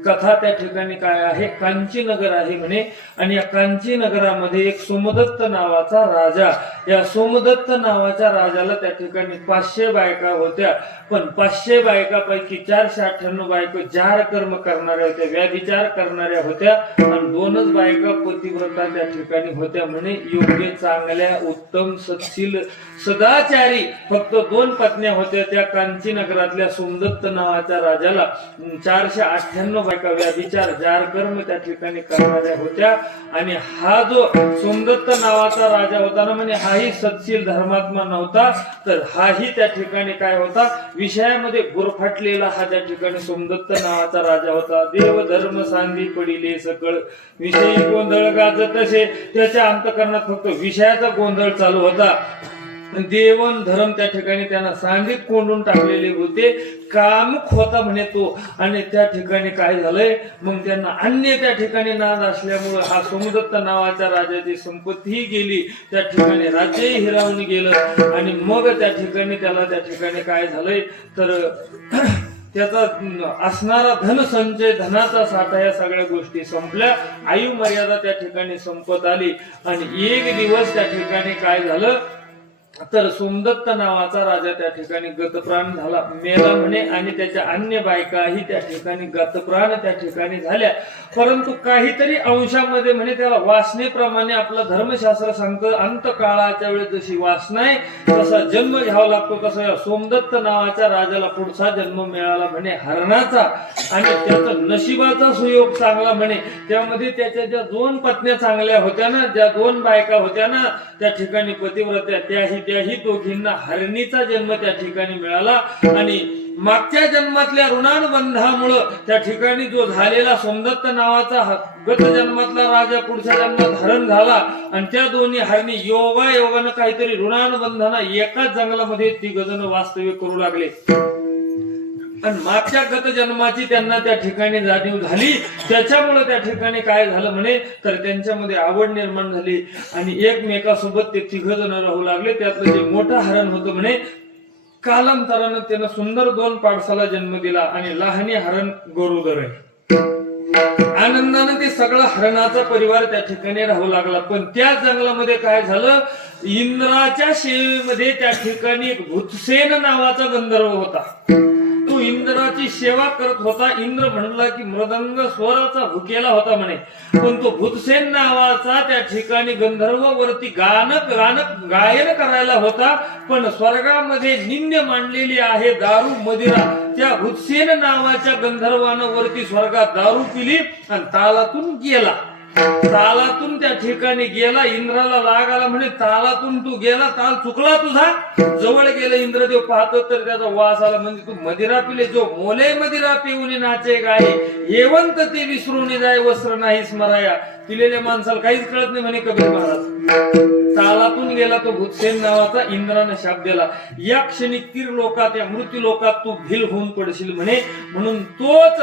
कथा त्या ठिकाणी काय आहे, कांची नगर आहे म्हणे. आणि या कांची नगरामध्ये एक सोमदत्त नावाचा राजा, या सोमदत्त नावाच्या राजाला त्या ठिकाणी 500 बायका होत्या. पण 500 बायकापैकी 498 बायका जार कर्म करणाऱ्या होत्या, व्याभिचार करणाऱ्या होत्या आणि 2च बायका पतिव्रता त्या ठिकाणी होत्या म्हणे. योग्य, चांगल्या, उत्तम, सत्शील, सदाचारी फक्त 2 पत्न्या होत्या. त्या कांची नगरातल्या सोमदत्त नावाच्या राजाला 498 बायका व्याभिचार जार कर्म त्या ठिकाणी करणाऱ्या होत्या. आणि हा जो सोमदत्त नावाचा राजा होता ना म्हणे, हाही सत्शील धर्मात्मा नव्हता, तर हाही त्या ठिकाणी काय होता, विषयामध्ये गुरफाटलेला हा त्या ठिकाणी सोमदत्त नावाचा राजा होता. देव धर्म सांगी पडिले सकळ, विषयी गोंधळ गाजत असे. त्याच्या अंतकरणात फक्त विषयाचा गोंधळ चालू होता. देवन धर्म त्या ठिकाणी त्यांना सांगीत कोंडून टाकलेले होते. कामुक होता म्हणे तो. आणि त्या ठिकाणी काय झालंय, मग त्यांना अन्य त्या ठिकाणी नाद असल्यामुळे हा सोमदत्त नावाच्या राजाची संपत्तीही गेली, त्या ठिकाणी राज्यही हिरावून गेलं. आणि मग त्या ठिकाणी त्याला त्या ठिकाणी काय झालंय तर त्याचा असणारा धनसंचय, धनाचा साठा, या सगळ्या गोष्टी संपल्या. आयु मर्यादा त्या ठिकाणी संपत आली. आणि एक दिवस त्या ठिकाणी काय झालं तर सोमदत्त नावाचा राजा त्या ठिकाणी गतप्राण झाला, मेला म्हणे. आणि त्याच्या अन्य बायकाही त्या ठिकाणी गतप्राण त्या ठिकाणी झाल्या. परंतु काहीतरी अंशामध्ये म्हणे त्या वासनेप्रमाणे आपलं धर्मशास्त्र सांगतं, अंतकाळाच्या वेळेस जशी वासना आहे तसा जन्म घ्यावा लागतो. तसा या सोमदत्त नावाच्या राजाला पुढचा जन्म मिळाला म्हणे हरणाचा. आणि त्याचा नशिबाचा सुयोग चांगला म्हणे. त्यामध्ये त्याच्या ज्या 2 पत्न्या चांगल्या होत्या ना, ज्या 2 बायका होत्या ना त्या ठिकाणी पतिव्रत्या, त्याही दोघींना हरणीचा जन्म त्या ठिकाणी मिळाला. आणि मागच्या जन्मातल्या ऋणानुबंधामुळं त्या ठिकाणी जो झालेला सोमदत्त नावाचा गत जन्मातला राजा पुढच्या जन्मात हरण झाला. आणि त्या दोन्ही हरणी योगायोगानं काहीतरी ऋणानुबंधानं एकाच जंगलामध्ये 3 जण वास्तव्य करू लागले. आणि मागच्या गत जन्माची त्यांना त्या ठिकाणी जाणीव झाली. त्याच्यामुळे त्या ठिकाणी काय झालं म्हणे तर त्यांच्यामध्ये आवड निर्माण झाली. आणि एकमेकासोबत ते 3 जण राहू लागले. त्यातलं जे मोठं हरण होतं म्हणे, कालांतरानं त्यानं सुंदर 2 पाडसाला जन्म दिला. आणि लहानी हरण गरुडर आहे. आनंदानं ते सगळं हरणाचा परिवार त्या ठिकाणी राहू लागला. पण त्या जंगलामध्ये काय झालं, इंद्राच्या सेवेमध्ये त्या ठिकाणी एक भूतसेन नावाचा गंधर्व होता. तो इंद्राची सेवा करत होता. इंद्र म्हणला की मृदंग स्वराचा भुकेला होता म्हणे. पण तो भूतसेन नावाचा त्या ठिकाणी गंधर्व वरती गायन करायला होता. पण स्वर्गामध्ये निंद्य मांडलेली आहे दारू मदिरा. त्या भूतसेन नावाच्या गंधर्वानं वरती स्वर्गात दारू पिली आणि तालातून गेला. तालातून त्या ठिकाणी गेला. इंद्राला लाग आला म्हणे, तालातून तू गेला, ताल चुकला तुझा. जवळ गेलं इंद्रदेव पाहतो तर त्याचा वास आला. म्हणजे तू मदिरा पिले, जो मोले मदिरा पिऊन नाचे गाये, हेवंत ते विसरून जाय वस्त्र नाही स्मराया. पिलेल्या माणसाला काहीच कळत नाही म्हणे कबीर महाराज. तालातून गेला तो भूतसेन नावाचा. इंद्राने शाप दिला, या क्षणी तीर लोकात, या मृत्यू लोकात तू भिल होऊन पडशील म्हणे. म्हणून तोच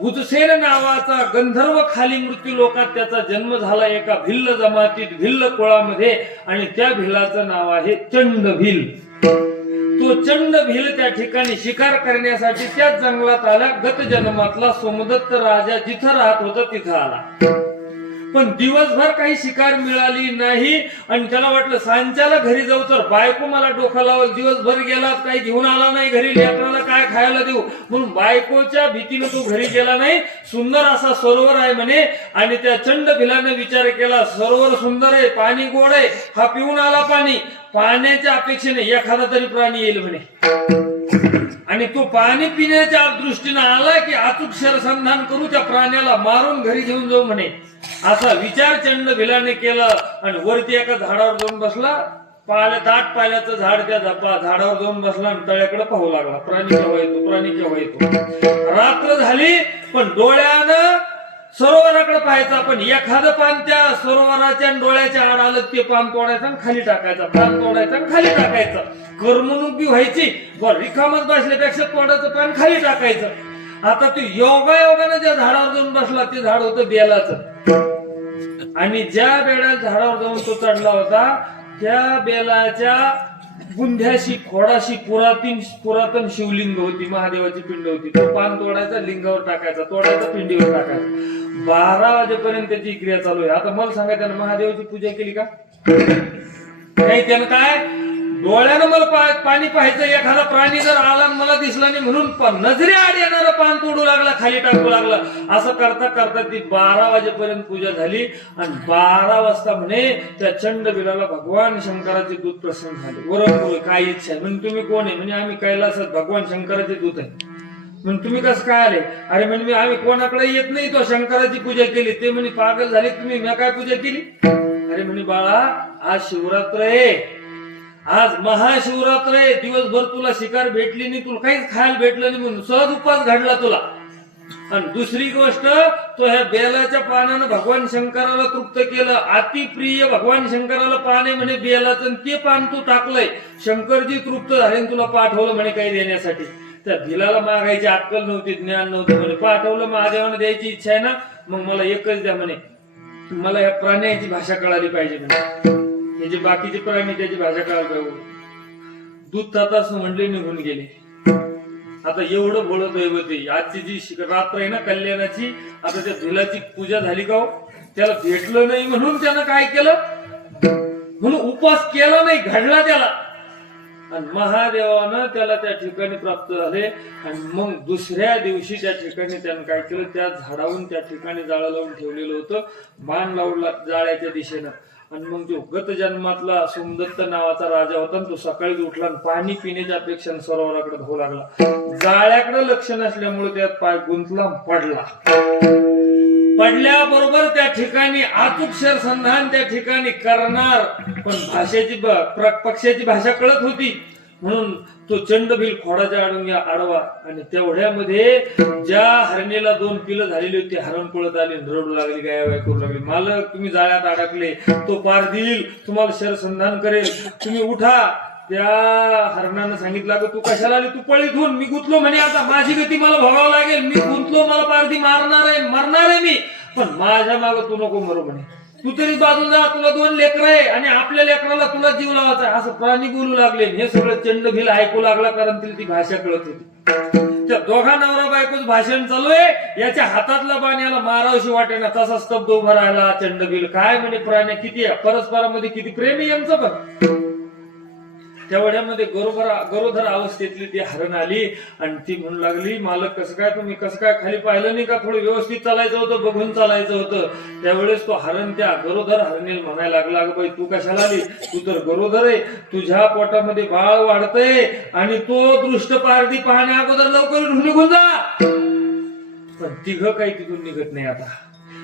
भूतसेन नावाचा गंधर्व खाली मृत्यू लोकात त्याचा जन्म झाला एका भिल्ल जमातीत, भिल्ल कुळामध्ये. आणि त्या भिलाचं नाव आहे चंड भिल. तो चंड भिल त्या ठिकाणी शिकार करण्यासाठी त्याच जंगलात आला. गत जन्मातला सोमदत्त राजा जिथं राहत होता तिथं आला. पण दिवसभर काही शिकार मिळाली नाही. आणि त्याला वाटलं सांच्याला घरी जाऊ तर बायको मला डोकं लावल. दिवसभर गेला काही घेऊन आला नाही घरी, लेकराला काय खायला देऊ. म्हणून बायकोच्या भीतीने तो घरी गेला नाही. सुंदर असा सरोवर आहे म्हणे. आणि त्या चंड भिलाने विचार केला, सरोवर सुंदर आहे, पाणी गोड आहे, हा पिऊन आला पाणी, पाण्याच्या अपेक्षेने एखादा तरी प्राणी येईल म्हणे. आणि तो पाणी पिण्याच्या दृष्टीने आला की अचूक शरसंधान करू, त्या प्राण्याला मारून घरी घेऊन जाऊ म्हणे. असा विचार चंड भिलाने केला आणि वरती एका झाडावर जाऊन बसला. दाट पाल्याचं झाड, त्या झाडावर जाऊन बसला आणि तळ्याकडे पाहू लागला. प्राणी केव्हा येतो, प्राणी केव्हा येतो. रात्र झाली पण डोळ्यानं सरोवराकडे पाहायचा, पण एखादं पान त्या सरोवराच्या डोळ्याच्या आड आलं ते पान तोडायचं आणि खाली टाकायचं, पान तोडायचं आणि खाली टाकायचं. करमणूक बी व्हायची, रिकामच बसल्यापेक्षा तोडाचं पान खाली टाकायचं. आता तू योगायोगाने ज्या झाडावर जाऊन बसला ते झाड होतं बेलाचं. आणि ज्या बेड्या झाडावर जाऊन तो चढला होता त्या बेलाच्या गुंध्याशी खोडाशी पुरातन शिवलिंग होती, महादेवाची पिंड होती. तो पान तोडायचा, लिंगावर टाकायचा, तोडायचा, पिंडीवर टाकायचा. 12 वाजेपर्यंत त्याची क्रिया चालू आहे. आता मला सांगा, त्यानं महादेवाची पूजा केली का? नाही. त्यानं काय डोळ्यानं मला पाणी पाहायचं, एखादा प्राणी जर आला मला दिसला नाही म्हणून नजरे आड येणारं पान तोडू लागला, खाली टाकू लागला. असं करता करता ती 12 वाजेपर्यंत पूजा झाली. आणि 12 वाजता म्हणे त्या चंड बिलाला भगवान शंकराचे दूत प्रसन्न झाले. बरोबर, काय इच्छा आहे? म्हणजे तुम्ही कोण आहे? म्हणजे आम्ही कैलासात भगवान शंकराचे दूत आहे. म्हणजे तुम्ही कसं काय आले? अरे म्हणजे आम्ही कोणाकडे येत नाही, तो शंकराची पूजा केली. ते म्हणे पागल झाले तुम्ही, मी काय पूजा केली? अरे म्हणे बाळा, आज शिवरात्र आहे, आज महाशिवरात्र आहे, दिवसभर तुला शिकार भेटली नाही, तुला काहीच खायला भेटलं नाही म्हणून सहज उपवास घडला तुला. आणि दुसरी गोष्ट, तो ह्या बेलाच्या पानानं भगवान शंकराला तृप्त केलं. अतिप्रिय भगवान शंकराला पान आहे म्हणे बेलाचं, ते पान तू टाकलंय. शंकरजी तृप्त झाले, तुला पाठवलं म्हणे काही देण्यासाठी. त्या भिलाला मागायची अक्कल नव्हती, ज्ञान नव्हतं. म्हणे पाठवलं, महादेवानं द्यायची इच्छा आहे ना, मग मला एकच द्या म्हणे. मला या प्राण्याची भाषा कळाली पाहिजे म्हणे. हे जे बाकीचे प्राणी त्याची भाषा कळायला पाहिजे. दूध तातास म्हणले, निघून गेले. आता एवढं बोलत आहे. आजची जी रात्र आहे ना कल्याणाची, आता त्या भिलाची पूजा झाली का हो? त्याला भेटलं नाही म्हणून त्यानं काय केलं, म्हणून उपवास केला नाही, घडला त्याला. आणि महादेवानं त्याला त्या ठिकाणी प्राप्त झाले. आणि मग दुसऱ्या दिवशी त्या ठिकाणी त्यानं काय केलं, त्या झाडावरून त्या ठिकाणी जाळं लावून ठेवलेलं होतं, मान लावला जाळ्याच्या दिशेनं. आणि मग तो गत जन्मातला सोमदत्त नावाचा राजा होता, तो सकाळी उठला आणि पाणी पिण्याच्या अपेक्षेने सरोवराकडे धावू लागला. जाळ्याकडे लक्ष नसल्यामुळे त्यात पाय गुंतला, पडल्याबरोबर त्या ठिकाणी अचूक शरसंधान त्या ठिकाणी करणार, पण पक्षाची भाषा कळत होती म्हणून तो चंडभिल खोडाच्या आडवा. आणि तेवढ्यामध्ये ज्या हरणीला 2 पिलं झालेली होती, हरण पळत आली, रडू लागली, गायवाय करू लागली. मालक, तुम्ही जाळ्यात अडकले, तो पार देईल, तुम्हाला शरसंधान करेल, तुम्ही उठा. त्या हरणानं सांगितलं, तू कशाला आली? तू पळीत होऊन, मी गुंतलो म्हणे, आता माझी गती मला भोगावं लागेल, मी गुंतलो, मला पारधी मरणार आहे मी, पण माझ्या मागं तू नको मरू म्हणे. तू तरी बाजून जा, तुला 2 लेकरं आहे आणि आपल्या लेकराला तुला जीव लावायचा, असं प्राणी बोलू लागले. हे सगळं चंडभिल ऐकू लागला, कारण तिला ती भाषा कळत होती. त्या दोघा नवरा बायकोच भाषण चालू आहे, याच्या हातातला बाण याला मारावशी वाटेना, तसा स्तब्ध उभा राहिला चंडभिल. काय म्हणे, प्राण्या किती परस्परामध्ये किती प्रेम आहे यांचं. पण तेवढ्यामध्ये गरोदर अवस्थेतली ती हरण आली आणि ती म्हणू लागली, मालक कसं काय, तुम्ही कसं काय खाली पाहिलं नाही का? थोडं व्यवस्थित चालायचं होतं, बघून चालायचं होतं. त्यावेळेस तो हरण त्या गरोदर हरणीला म्हणायला लागला, अगं बाई, तू कशाला आली? तू तर गरोदर आहे, तुझ्या पोटामध्ये बाळ वाढतंय आणि तो दृष्ट पारधी पाहण्या अगोदर लवकर निघून जा. पण तिघं काही तिथून निघत नाही. आता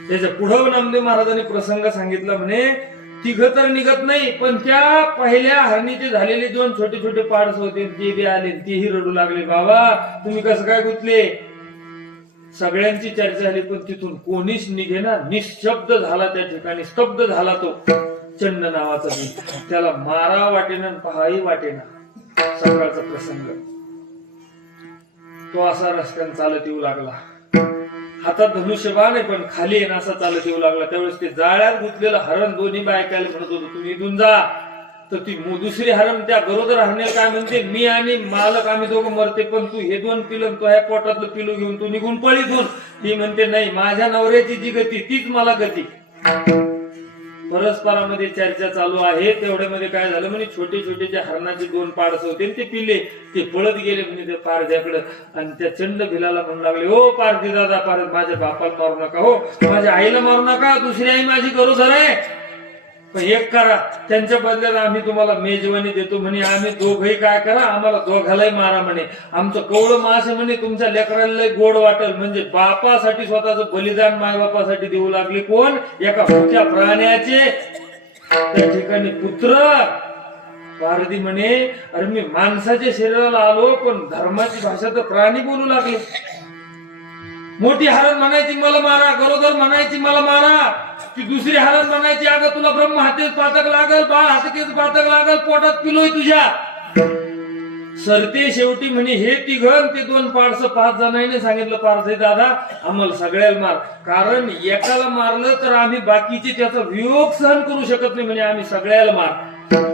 त्याच्या पुढं नामदेव महाराजांनी प्रसंग सांगितला म्हणे, तिघ तर निघत नाही, पण त्या पहिल्या हरणीचे झालेले 2 छोटे छोटे पाडस होते, ते बी आले, तेही रडू लागले, बाबा तुम्ही कसं काय गुंतले? सगळ्यांची चर्चा झाली, पण तिथून कोणीच निघेना. निशब्द झाला त्या ठिकाणी, स्तब्ध झाला तो चंड नावाचा बी. त्याला मारा वाटेना, पहाही वाटेना. सकाळचा प्रसंग. तो असा रस्त्याने चालत येऊ लागला, हातात धनुष्यबाण आहे, पण खाली येणं असा चालत येऊ लागला. त्यावेळेस ते जाळ्यात गुंतलेलं हरण दोन्ही बायकाला म्हणत होतं, तुम्ही इथून जा. तर ती दुसरी हरण त्या गरोदर हरणीला काय म्हणते, मी आणि मालक आम्ही दोघं मरते, पण तू हे 2 पिलं, तो ह्या पोटातलं पिलू घेऊन तू निघून पळीत होऊन. ती म्हणते, नाही, माझ्या नवऱ्याची जी गती तीच मला गती. परस्परामध्ये चर्चा चालू आहे. तेवढ्यामध्ये काय झालं म्हणे, छोटे छोटे जे हरणाचे 2 पाडस होते ते पिले, ते पळत गेले म्हणजे त्या पारध्याकडे. आणि त्या चंड भिलाला म्हणू लागले, हो पारधी दादा, माझ्या बापाला मारू नका, हो माझ्या आईला मारू नका, दुसरी आई माझी गरोदर आहे. पण एक करा, त्यांच्या बदल्यात आम्ही तुम्हाला मेजवानी देतो म्हणे. आम्ही दोघही काय करा, आम्हाला दोघालाही मारा म्हणे. आमचं कवळं मास आहे म्हणे, तुमच्या लेकराला लय गोड वाटेल. म्हणजे बापासाठी स्वतःचं बलिदान मायबापासाठी देऊ लागले. कोण? एका भुक्या प्राण्याचे. त्या ठिकाणी पुत्र पारधी म्हणे, अरे मी माणसाच्या शरीराला आलो, पण धर्माची भाषा तर प्राणी बोलू लागले. मोठी हरण म्हणायची मला मारा, गरोदर म्हणायची मला मारा, ती दुसरी हरण म्हणायची अगं तुला ब्रह्म हातेच पातक लागल, बाळ हातकेच पातक लागल, पोटात पिलोय तुझ्या. सरते शेवटी म्हणे हे तिघन ते 2 पाडसं 5 जणांनी सांगितलं, पारधे दादा आम्हाला सगळ्याला मार, कारण एकाला मारलं तर आम्ही बाकीचे त्याचा वियोग सहन करू शकत नाही म्हणे, आम्ही सगळ्याला मार.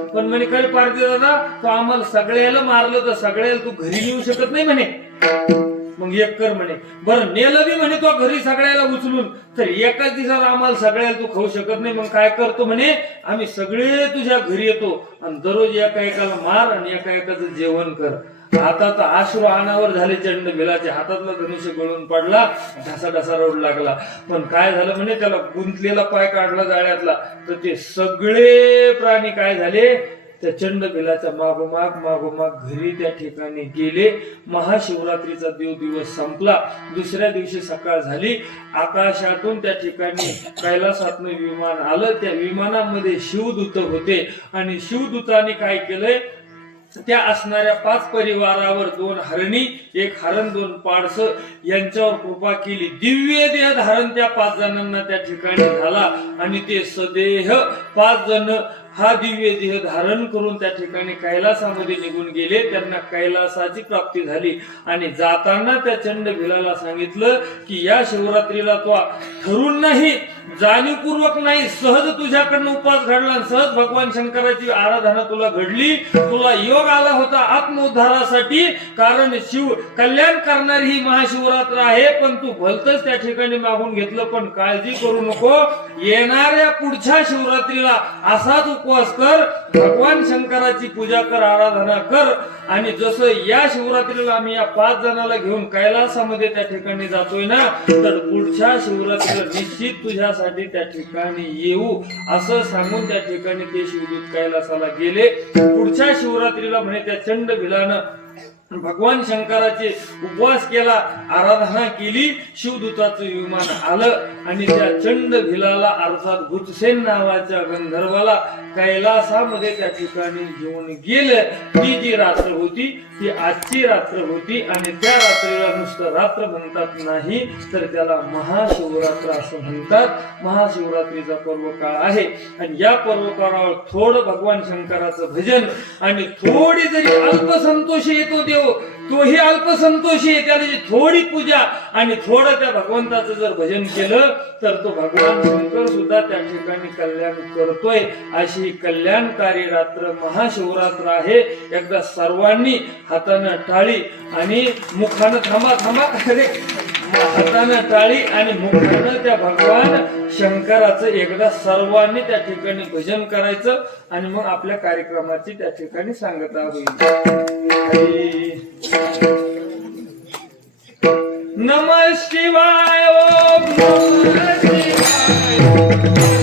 पण म्हणे काय पारधे दादा, तो आम्हाला सगळ्याला मारलं तर सगळ्याला तू घरी नेऊ शकत नाही म्हणे. मग एक कर म्हणे. बरं नेलं बी म्हणे तो घरी सगळ्याला उचलून, तर एकाच दिवसाला आम्हाला सगळ्याला तू खाऊ शकत नाही. मग काय करतो म्हणे, आम्ही सगळे तुझ्या घरी येतो आणि दररोज एका एकाला मार आणि एका एकाचं जेवण कर. आता तर अश्रू अनावर झाले चंड भिलाचे, हातातला धनुष्य गळून पडला, ढासा ढासा रडू लागला. पण काय झालं म्हणे, त्याला गुंतलेला पाय काढला जाळ्यातला, तर ते सगळे प्राणी काय झाले, त्या चंड भिलाच्या मागोमाग घरी त्या ठिकाणी गेले. महाशिवरात्रीचा दिवस संपला. दुसऱ्या दिवशी सकाळ झाली. आकाशातून त्या ठिकाणी कैलासातून विमान आलं. त्या विमानामध्ये शिवदूत होते आणि शिवदूतांनी काय केलंय, त्या असणाऱ्या 5 परिवारावर 2 हरणी, 1 हरण, 2 पाडस यांच्यावर कृपा केली. दिव्य देह धारण त्या 5 जणांना त्या ठिकाणी झाला आणि ते सदेह 5 जण हा दिव्य देह धारण करून त्या ठिकाणी कैलासामध्ये निघून गेले. त्यांना कैलासाची प्राप्ती झाली आणि जाताना त्या चंड भिलाला सांगितलं की या शिवरात्रीला तो ठरून नाही, जाणीवपूर्वक नाही, सहज तुझ्याकडनं उपास घडला, सहज भगवान शंकराची आराधना तुला घडली, तुला योग आला होता आत्मोद्धारासाठी, कारण शिव कल्याण करणारी ही महाशिवरात्र आहे. पण तू भलतच त्या ठिकाणी मागून घेतलं. पण काळजी करू नको, येणाऱ्या पुढच्या शिवरात्रीला असाच उपवास कर, भगवान शंकराची पूजा कर, आराधना कर. आणि जसं या शिवरात्रीला आम्ही या 5 जणाला घेऊन कैलासामध्ये त्या ठिकाणी जातोय ना, तर पुढच्या शिवरात्रीला निश्चित तुझ्यासाठी त्या ठिकाणी येऊ, असं सांगून त्या ठिकाणी ते शिवदूत कैलासाला गेले. पुढच्या शिवरात्रीला म्हणे त्या चंड भिलानं भगवान शंकराचे उपवास केला, आराधना केली. शिवदूताचं विमान आलं आणि त्या चंड भिलाला अर्थात भूतसेन नावाच्या गंधर्वाला कैलासामध्ये त्या ठिकाणी घेऊन गेले. ती जी रात्र होती ती आजची रात्र होती आणि त्या रात्रीला नुसतं रात्र म्हणतात नाही, तर त्याला महाशिवरात्र असं म्हणतात. महाशिवरात्रीचा पर्व काळ आहे आणि या पर्व काळावर थोडं भगवान शंकराचं भजन आणि थोडी जरी अल्पसंतोषी येतो देव, तोही अल्पसंतोषी आहे, त्याची थोडी पूजा आणि थोडं त्या भगवंताचं जर भजन केलं तर तो भगवान शंकर सुद्धा त्या ठिकाणी कल्याण करतोय. अशी ही कल्याणकारी रात्र महाशिवरात्र आहे. एकदा सर्वांनी हातानं टाळी आणि मुखानं थांबा हातानं टाळी आणि मुखानं त्या भगवान शंकराचं एकदा सर्वांनी त्या ठिकाणी भजन करायचं आणि मग आपल्या कार्यक्रमाची त्या ठिकाणी सांगता होईल. नमः शिवाय, ओम नमः शिवाय.